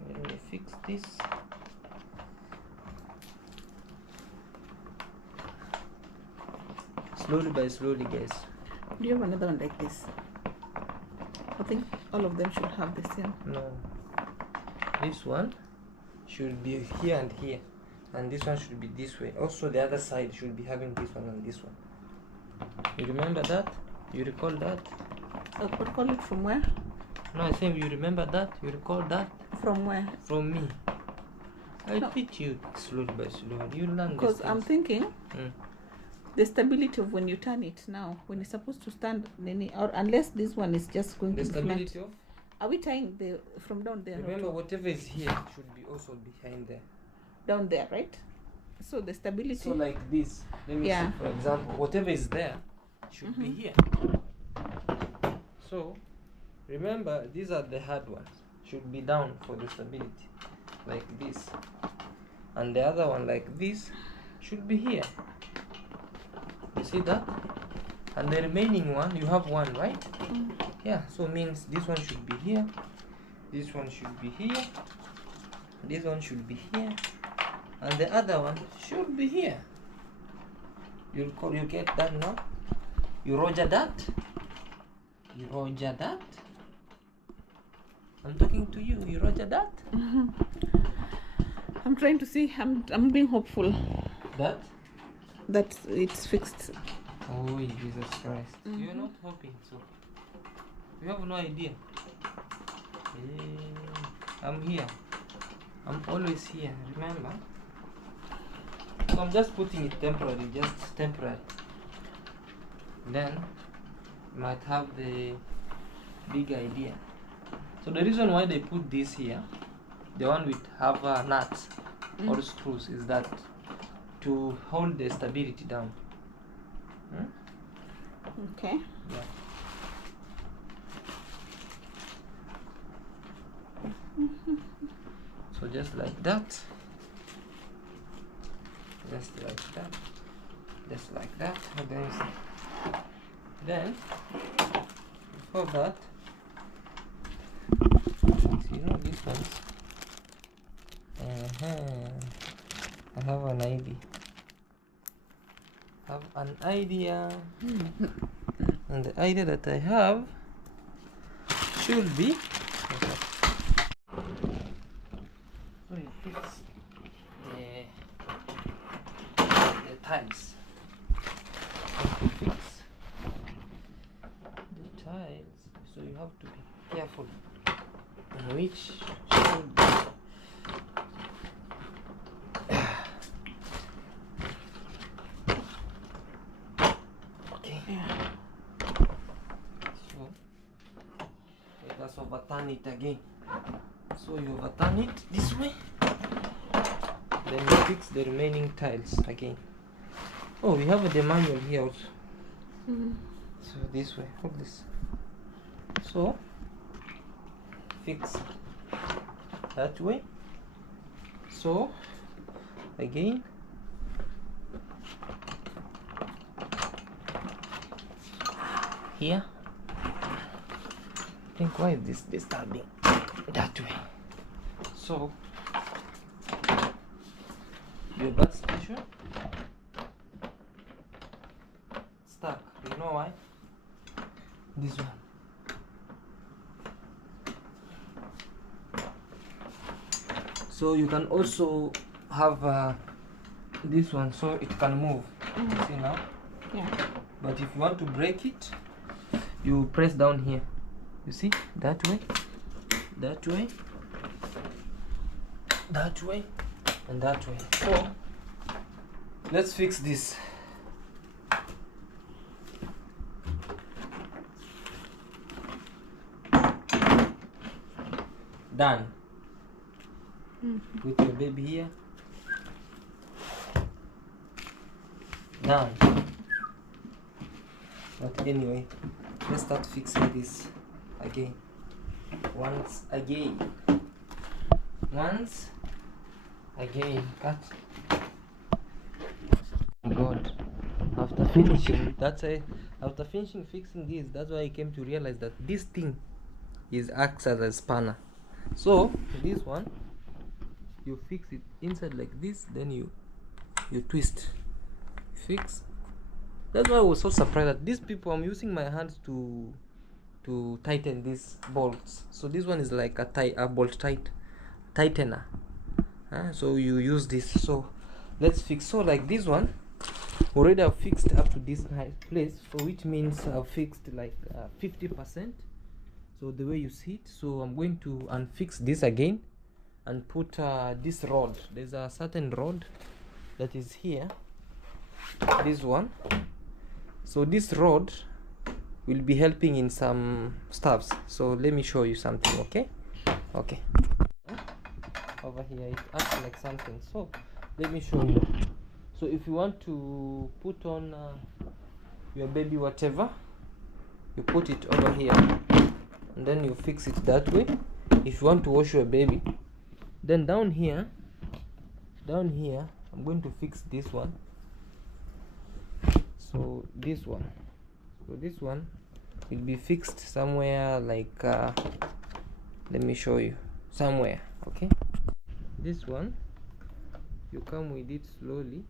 Let me fix this. Slowly by slowly, guys. Do you have another one like this? I think all of them should have the same. No, this one should be here and here, and this one should be this way. Also the other side should be having this one and this one. You remember that? You recall that? Recall it from where? No, I think you remember that? You recall that? From where? From me. I teach you slowly by slowly. You learn. Because I'm thinking Mm. the stability of when you turn it now, when it's supposed to stand, or unless this one is just going The to be flat. stability of? Are we tying the from down there? Remember, whatever is here should be also behind there. Down there, right? So the stability. So like this. Let me see, for example, whatever is there should be here. So remember, these are the hard ones. Should be down for the stability, like this. And the other one, like this, should be here. You see that? And the remaining one, you have one, right? Yeah, so means this one should be here, this one should be here, this one should be here, and the other one should be here. You get that now? You roger that? You roger that? I'm talking to you. You roger that? I'm trying to see. I'm being hopeful That it's fixed. Oh, Jesus Christ. You're not hoping, so you have no idea. I'm here. I'm always here, remember? So I'm just putting it temporary, just temporary. Then you might have the big idea. So the reason why they put this here, the one with have nuts or screws, is that to hold the stability down. Okay. Yeah. So just like that, just like that, just like that, and then before that, you know these ones. I have an idea. And the idea that I have should be so you fix the tiles. You fix the tiles, so you have to be careful on which should be overturn it again. So you overturn it this way, then you fix the remaining tiles again. Oh, we have the manual here also. So this way, hold this. So fix that way. So again, here. I think why is this disturbing? That way. So your back station stuck. You know why? This one. So you can also have this one, so it can move. See now? Yeah. But if you want to break it, you press down here. You see, that way, that way, that way, and that way. So let's fix this. Done. Put your baby here. Done. But anyway, let's start fixing this again. Once again. Cut. God, after finishing fixing this, that's why I came to realize that this thing acts as a spanner. So this one, you fix it inside like this, then you twist, fix. That's why I was so surprised that these people, I'm using my hands to tighten these bolts. So this one is like a bolt tightener. So you use this. So let's fix. So like this one already I've fixed up to this place, so which means I've fixed like 50%. So the way you see it, so I'm going to unfix this again and put this rod. There's a certain rod that is here, this one. So this rod will be helping in some stuffs. So let me show you something. Okay, over here it acts like something, so let me show you. So if you want to put on your baby whatever, you put it over here and then you fix it that way. If you want to wash your baby, then down here I'm going to fix this one. So this one will be fixed somewhere like let me show you somewhere. Okay, this one, you come with it slowly,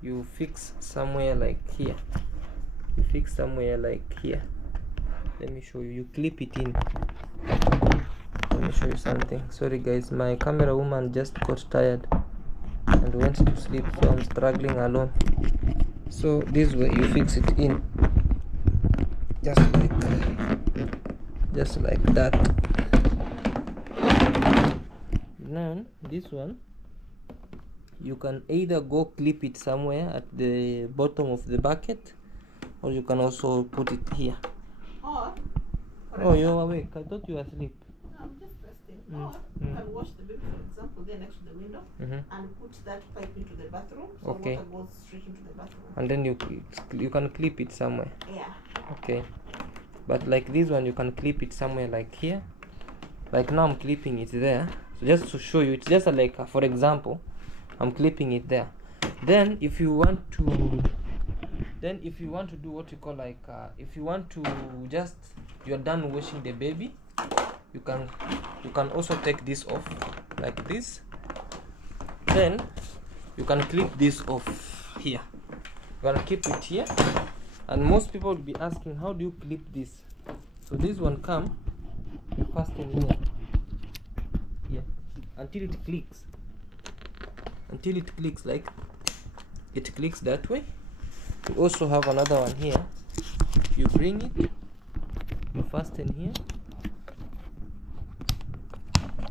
you fix somewhere like here, let me show you. You clip it in. Let me show you something. Sorry guys, my camera woman just got tired and went to sleep, so I'm struggling alone. So this way you fix it in, just like that. Now this one, you can either go clip it somewhere at the bottom of the bucket, or you can also put it here. Oh, you're awake. I thought you were asleep. No, I'm just resting. Or you can wash the baby, for example, there next to the window, and put that pipe into the bathroom, so Okay. water goes straight into the bathroom. And then you can clip it somewhere. Yeah. Okay, but like this one, you can clip it somewhere like here. Like now I'm clipping it there, so just to show you, it's just like for example, I'm clipping it there. Then if you want to do what you call like if you want to just, you're done washing the baby, you can also take this off like this. Then you can clip this off here. You can keep it here. And most people will be asking, how do you clip this? So this one come, you fasten here until it clicks. Like it clicks that way. You also have another one here. You bring it, you fasten here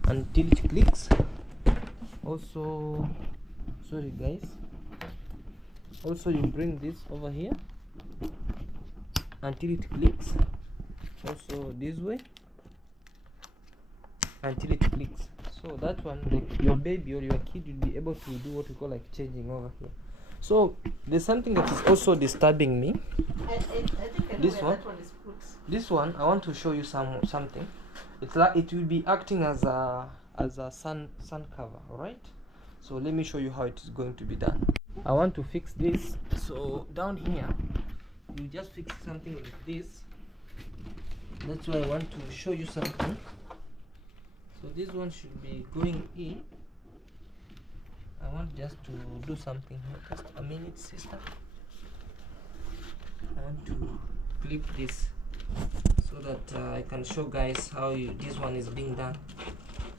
until it clicks. Also, sorry guys, also you bring this over here until it clicks. Also this way until it clicks. So that one, like your baby or your kid will be able to do what we call like changing over here. So there's something that is also disturbing me. I think I know This where one? that one is put. This one, I want to show you something. It's like it will be acting as a sun cover. All right, so let me show you how it is going to be done. I want to fix this. So down here you just fix something like this. That's why I want to show you something. So this one should be going in. I want just to do something here. Just a minute, sister. I want to clip this so that I can show guys how this one is being done.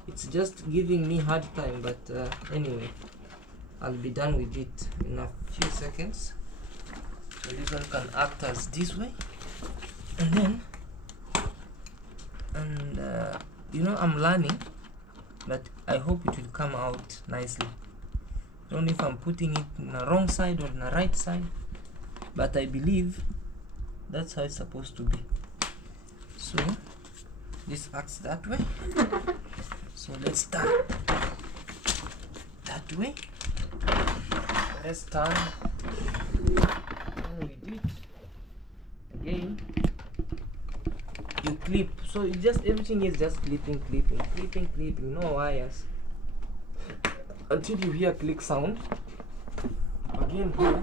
It's just giving me hard time, but anyway, I'll be done with it in a few seconds. So this one can act as this way, and then you know, I'm learning, but I hope it will come out nicely. I don't know if I'm putting it in the wrong side or in the right side, but I believe that's how it's supposed to be. So this acts that way. So let's start that way. Let's turn, and we do it again. clip. So it just everything is just clipping, no wires until you hear click sound. Again here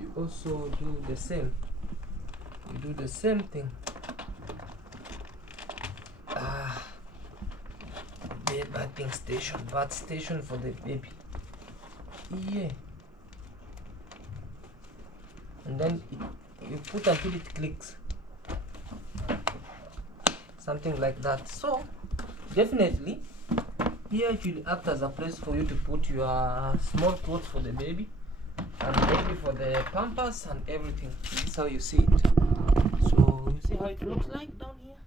you also do the same. You do the same thing. Bathing station, bath station for the baby. Yeah. And then you put until it clicks. Something like that. So definitely here it will act as a place for you to put your small clothes for the baby, and maybe for the pampers and everything. This is how you see it. So you see how it looks like down here?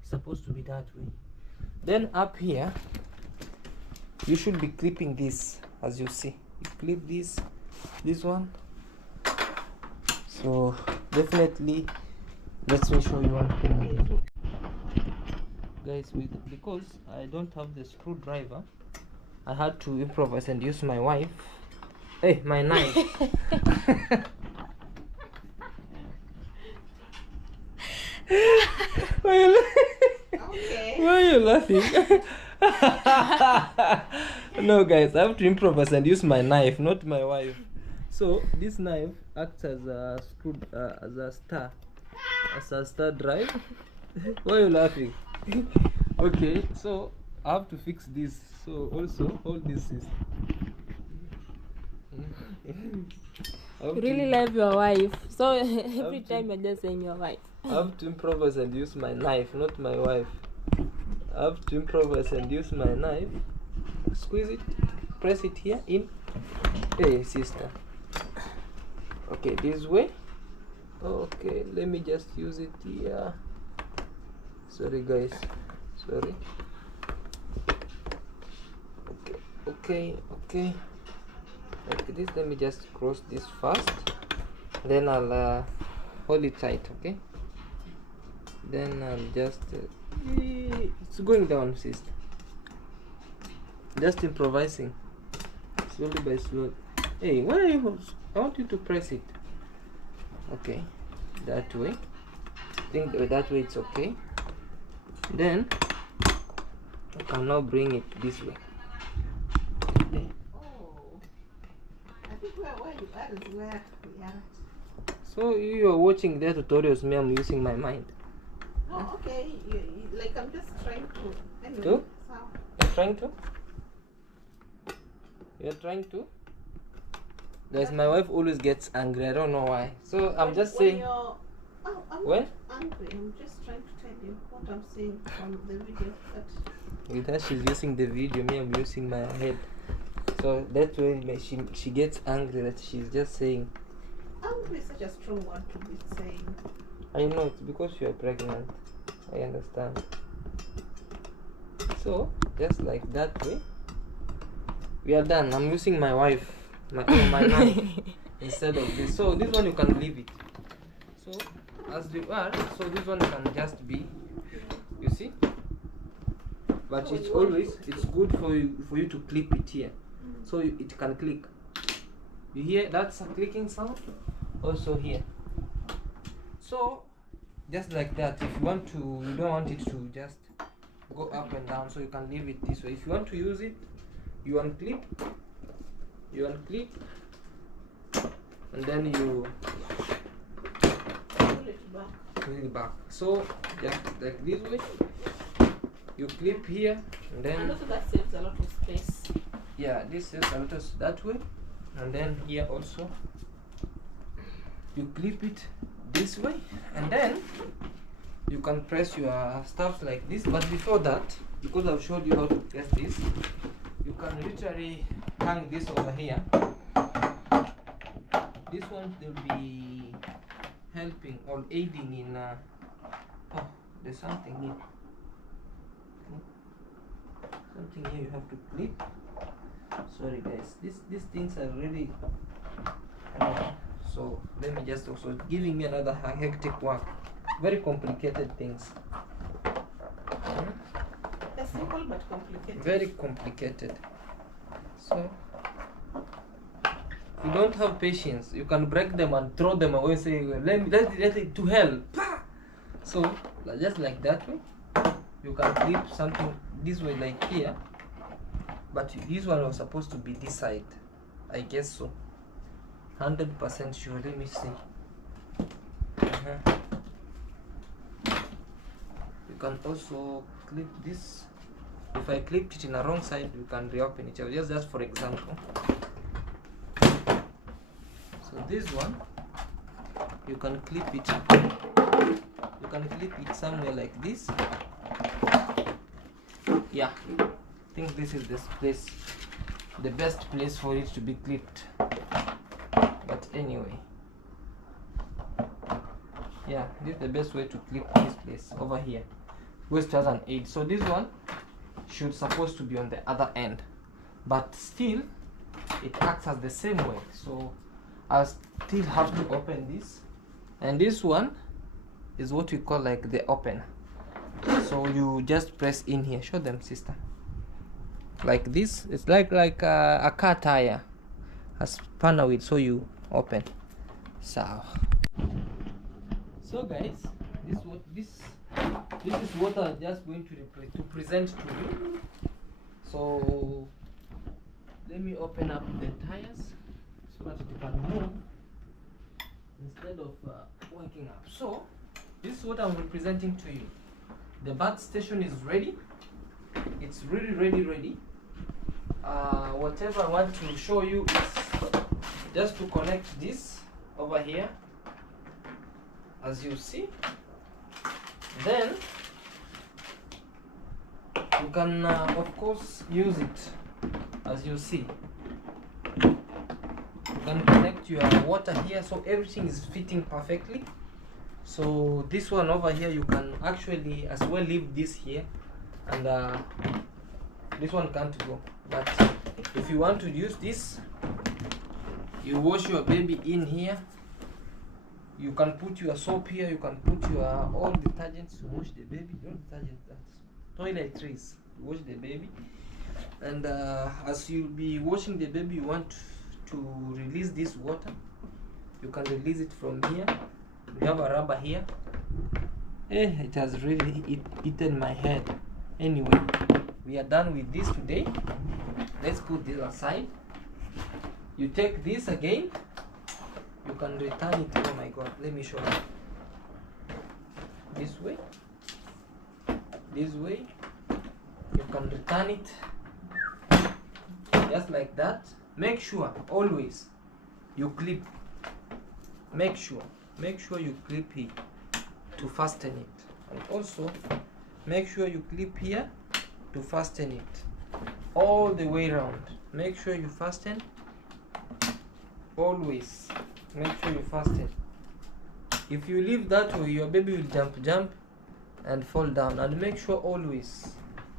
It's supposed to be that way. Then up here you should be clipping this, as you see. You clip this one. So definitely let me show you one thing, guys. Because I don't have the screwdriver, I had to improvise and use my wife. Hey, my knife. Why are you laughing? No, guys, I have to improvise and use my knife, not my wife. So this knife acts as a star drive. Why are you laughing? Okay, so I have to fix this. So also hold this system. You really love your wife, so every time you're just saying your wife. I have to improvise and use my knife, not my wife. I have to improvise and use my knife. Squeeze it, press it here in. Hey, sister. Okay, this way. Okay, let me just use it here. Sorry, guys. Sorry. Okay. Like this. Let me just cross this first. Then I'll hold it tight. Okay. Then I'll just. It's going down, sister. Just improvising. Slowly by slowly. Hey, why are you? I want you to press it. Okay, that way. I think that way it's okay. Then I can now bring it this way. Okay. Oh, I think where you are is where we are. So you are watching their tutorials. Me, I'm using my mind. No, okay. Like I'm just trying to. Anyway, To? so. You're trying to? You're trying to? Guys, my wife always gets angry. I don't know why. So I'm just saying. I'm When? not angry. I'm just trying to tell you what I'm saying from the video. With her, she's using the video. Me, I'm using my head. So that way, she gets angry that she's just saying. Angry is such a strong word to be saying. I know, it's because you're pregnant. I understand. So just like that way, we are done. I'm using my wife, my knife instead of this. So this one you can leave it. So as you are, so this one can just be, you see. But it's good for you to clip it here, so it can click. You hear that's a clicking sound. Also here. So just like that. If you want to, you don't want it to just go up and down, so you can leave it this way. If you want to use it, you unclip, and then you pull it back. So just like this way, you clip here, and then And also that saves a lot of space. yeah, this saves a lot of that way, and then here also you clip it this way, and then you can press your stuff like this. But before that, because I've showed you how to press this, you can literally hang this over here. This one will be helping or aiding in oh, there's something here. Something here you have to clip. Sorry guys, these things are really so let me just also giving me another hectic work. Very complicated things. They're simple but complicated. Very complicated. So if you don't have patience, you can break them and throw them away, say let it to hell. So just like that way. You can clip something this way, like here, but this one was supposed to be this side, I guess so. 100% sure. Let me see. You can also clip this. If I clipped it in the wrong side, you can reopen it. Just for example. So this one, you can clip it. You can clip it somewhere like this. Yeah, I think this is the best place for it to be clipped. But anyway, yeah, this is the best way to clip this place over here. Goes to as an aid. So this one should supposed to be on the other end, but still it acts as the same way. So I still have to open this, and this one is what we call like the opener. So you just press in here. Show them, sister. Like this. It's like a car tire, a spanner wheel. So you open. So guys, this is what I'm just going to present to you. So let me open up the tires so that it can move instead of waking up. So this is what I'm representing to you. The bath station is ready. It's really ready. Whatever I want to show you is just to connect this over here, as you see. Then you can of course use it, as you see. You can connect your water here, so everything is fitting perfectly. So this one over here, you can actually as well leave this here, and this one can't go. But if you want to use this, you wash your baby in here. You can put your soap here. You can put your all detergents to wash the baby. Not detergent, that's toiletries to wash the baby. And as you'll be washing the baby, you want to release this water. You can release it from here. We have a rubber here. It has really eaten my head. Anyway, we are done with this today. Let's put this aside. You take this again. You can return it. Oh my god, let me show you. This way. This way. You can return it. Just like that. Make sure always you clip. Make sure you clip here to fasten it, and also make sure you clip here to fasten it all the way around. Make sure you fasten. Always make sure you fasten. If you leave that way, your baby will jump and fall down. And make sure always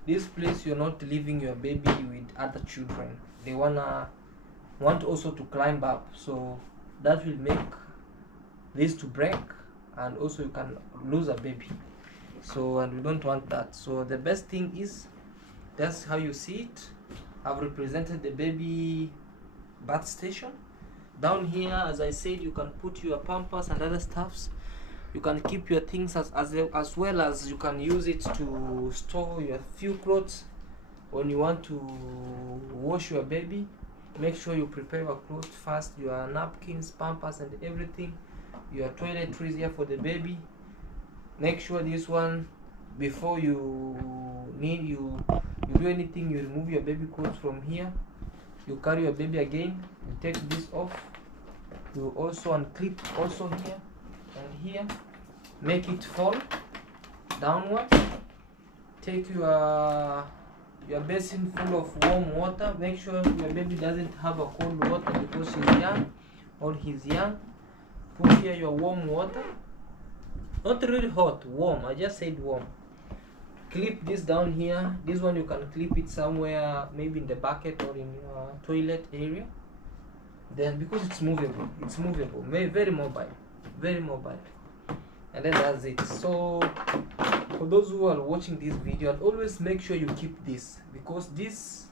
this place you're not leaving your baby with other children. They want also to climb up, so that will make this to break, and also you can lose a baby. So, and we don't want that. So the best thing is, that's how you see it. I've represented the baby bath station. Down here, as I said, you can put your pampers and other stuffs. You can keep your things as well as you can use it to store your few clothes when you want to wash your baby. Make sure you prepare your clothes first, your napkins, pampers and everything, your toiletries here for the baby. Make sure this one, before you do anything, you remove your baby clothes from here. You carry your baby again, you take this off, you also unclip also here and here, make it fall downward. Take your basin full of warm water. Make sure your baby doesn't have a cold water because she's young or he's young. Put here your warm water, not really hot, warm. I just said warm. Clip this down here. This one you can clip it somewhere, maybe in the bucket or in your toilet area. Then because it's movable, very mobile, and then that's it. So for those who are watching this video, and always make sure you keep this, because this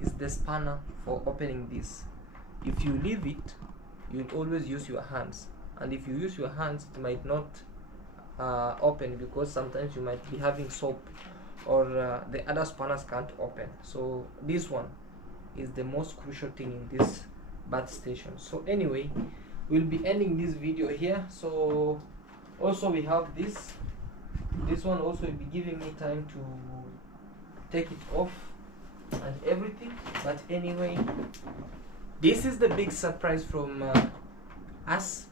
is the spanner for opening this. If you leave it, you'll always use your hands, and if you use your hands, it might not open, because sometimes you might be having soap or the other spanners can't open. So this one is the most crucial thing in this bath station. So anyway, we'll be ending this video here. So also we have this one also will be giving me time to take it off and everything. But anyway, this is the big surprise from us,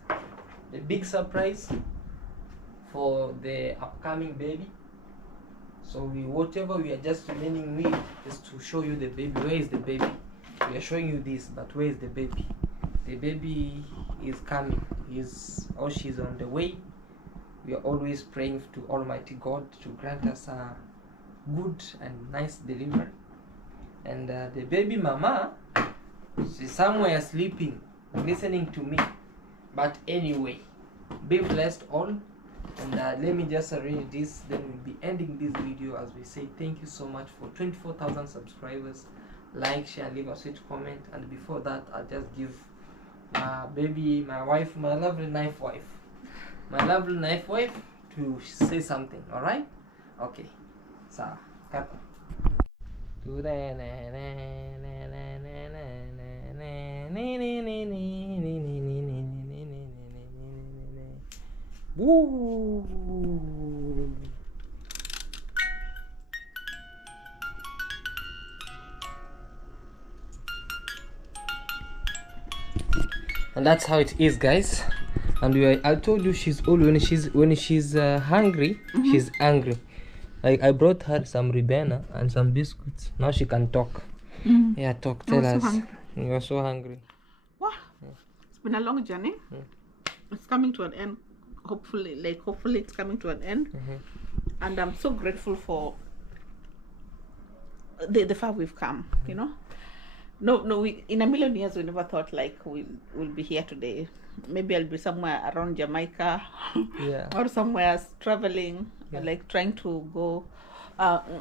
the big surprise for the upcoming baby. So whatever we are just remaining with is to show you the baby. Where is the baby? We are showing you this, but where is the baby? The baby is coming. She's on the way. We are always praying to Almighty God to grant us a good and nice delivery. And the baby mama, she's somewhere sleeping, listening to me. But anyway, be blessed all. And let me just arrange this, then we'll be ending this video as we say thank you so much for 24,000 subscribers. Like, share, leave a sweet comment. And before that, I'll just give my baby, my wife, my lovely knife wife to say something. All right? Okay. So, cut. Woo! And that's how it is, guys. And I told you she's old. When she's hungry, she's angry. Like I brought her some ribena and some biscuits. Now she can talk. Yeah, talk. Tell us. You're so hungry. Wow. It's been a long journey. It's coming to an end. Hopefully it's coming to an end. And I'm so grateful for the far we've come. You know, we in a million years we never thought like we'll be here today. Maybe I'll be somewhere around Jamaica, or somewhere traveling, like trying to go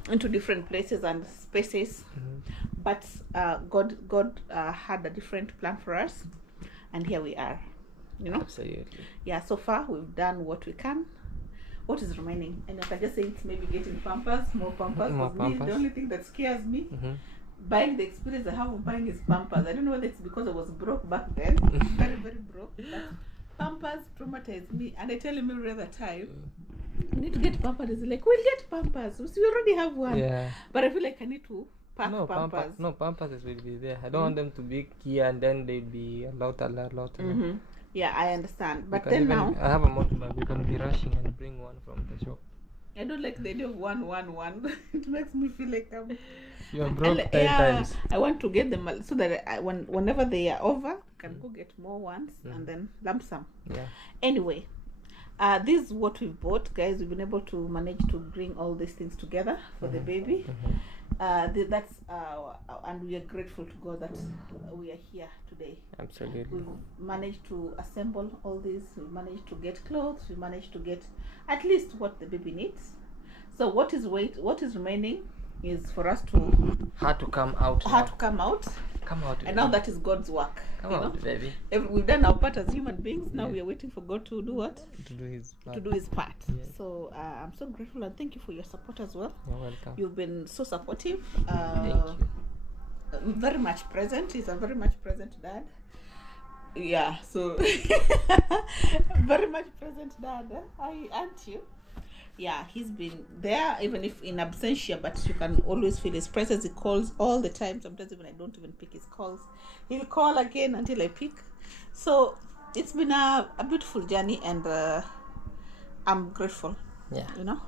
into different places and spaces. But God had a different plan for us, and here we are. You know. Absolutely. Yeah. So far we've done what we can. What is remaining? And I can just say it's maybe getting pampers, more pampers. The only thing that scares me. Buying the experience I have of buying is pampers. I don't know whether it's because I was broke back then, very, very broke. But pampers traumatized me, and I tell him every other time, I need to get pampers. He's like, we'll get pampers. We already have one. Yeah. But I feel like I need to pack pampers. Pampers will be there. I don't want them to be here and then they'll be a lot. Yeah, I understand. But then now I have a motorbike. You can be rushing and bring one from the shop. I don't like the idea of one. It makes me feel like I'm. You're broke 10 times. I want to get them so that whenever they are over, I can go get more ones and then lump sum. Yeah. Anyway, this is what we bought, guys. We've been able to manage to bring all these things together for the baby. That's and we are grateful to God that we are here today. Absolutely. We've managed to assemble all these. We managed to get clothes. We managed to get at least what the baby needs. So what is remaining is for us to come out. Come out. And now that is God's work. Come out, baby. We've done our part as human beings. Now we are waiting for God to do what? To do His part. Yes. So I'm so grateful and thank you for your support as well. You're welcome. You've been so supportive. Thank you. Very much present. He's a very much present dad. Yeah. So very much present dad. Aren't you? Yeah, he's been there even if in absentia, but you can always feel his presence. He calls all the time. Sometimes even I don't even pick his calls. He'll call again until I pick. So it's been a beautiful journey, and I'm grateful. Yeah. You know?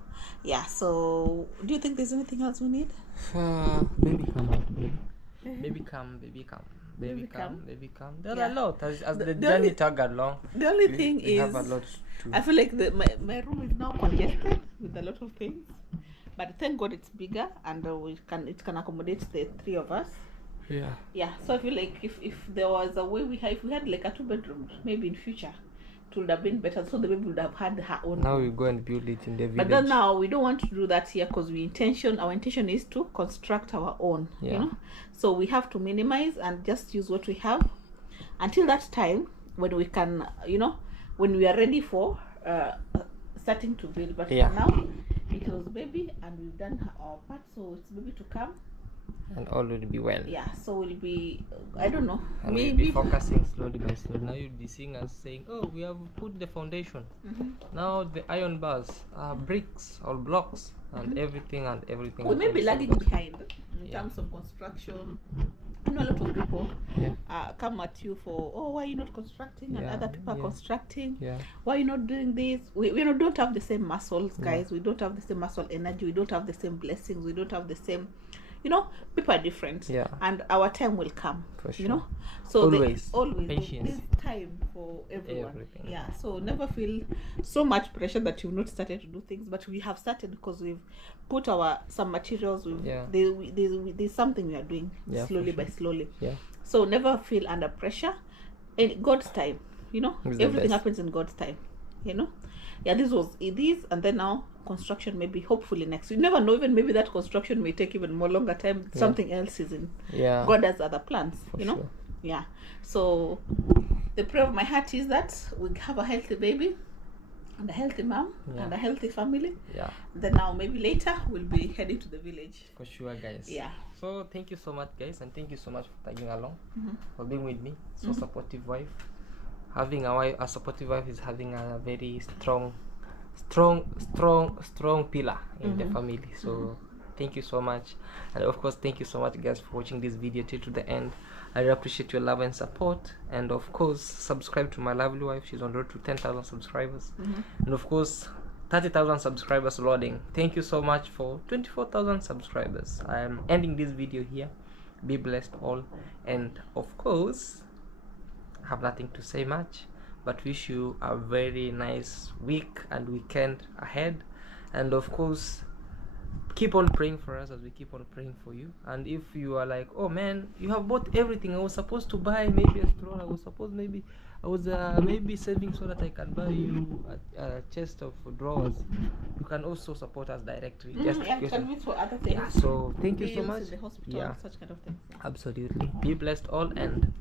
Yeah. So do you think there's anything else we need? Baby come out, baby. Baby come. There are a lot as the journey tag along. The only thing is, have a lot I feel like my room is now congested with a lot of things, but thank God it's bigger and it can accommodate the three of us. Yeah. So I feel like if there was a way if we had like a 2-bedroom, maybe in future, it would have been better. So the baby would have had her own. Now we go and build it in the village. But then now we don't want to do that here because our intention is to construct our own. Yeah. You know, so we have to minimize and just use what we have until that time when we can, when we are ready for starting to build. But Yeah. for now, it was baby, and we've done our part. So it's baby to come. And all will be well. Yeah. So we'll be. I don't know. And we'll be focusing slowly by slowly. Now you'll be seeing us saying, "Oh, we have put the foundation. Now the iron bars, bricks or blocks, and everything and everything." We may be also lagging goes- behind in terms of construction. I know a lot of people come at you for, oh, why are you not constructing? And Yeah, other people are yeah. constructing. Yeah. Why are you not doing this? We don't have the same muscles, guys. We don't have the same muscle energy. We don't have the same blessings. We don't have the same, people are different. Yeah. And our time will come. For You know? sure. So Always. always Patience. there's time for everyone. Everything. Yeah. So never feel so much pressure that you've not started to do things, but we have started because we've put some materials. Yeah. There's something we are doing Yeah, for slowly sure. by slowly. Yeah. So never feel under pressure. In God's time, It's the everything best. happens in God's time. Yeah, this was it, and then now construction maybe hopefully next. You never know, even maybe that construction may take even more longer time. Something else is in. Yeah. God has other plans, For sure. Yeah. So the prayer of my heart is that we have a healthy baby and a healthy mom and a healthy family. Yeah. Then now maybe later we'll be heading to the village. For sure, guys. Yeah. So thank you so much, guys, and thank you so much for tagging along, for being with me. So supportive wife. Having a supportive wife is having a very strong pillar in the family. So thank you so much, and of course thank you so much, guys, for watching this video till to the end. I really appreciate your love and support, and of course subscribe to my lovely wife. She's on road to 10,000 subscribers, and of course 30,000 subscribers loading. Thank you so much for 24,000 subscribers. I am ending this video here. Be blessed all, and of course I have nothing to say much, but wish you a very nice week and weekend ahead. And of course keep on praying for us as we keep on praying for you. And if you are like, oh man, you have bought everything, I was supposed to buy maybe a stroller, I was maybe saving so that I can buy you a chest of drawers, you can also support us directly. Just Can we for other things? yeah, so thank you so Bills much. in the hospital, Yeah, such kind of things. absolutely. Be blessed all, and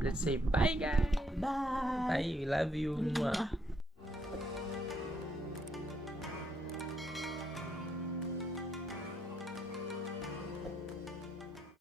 let's say bye, guys. Bye. Bye. We love you. Mwah.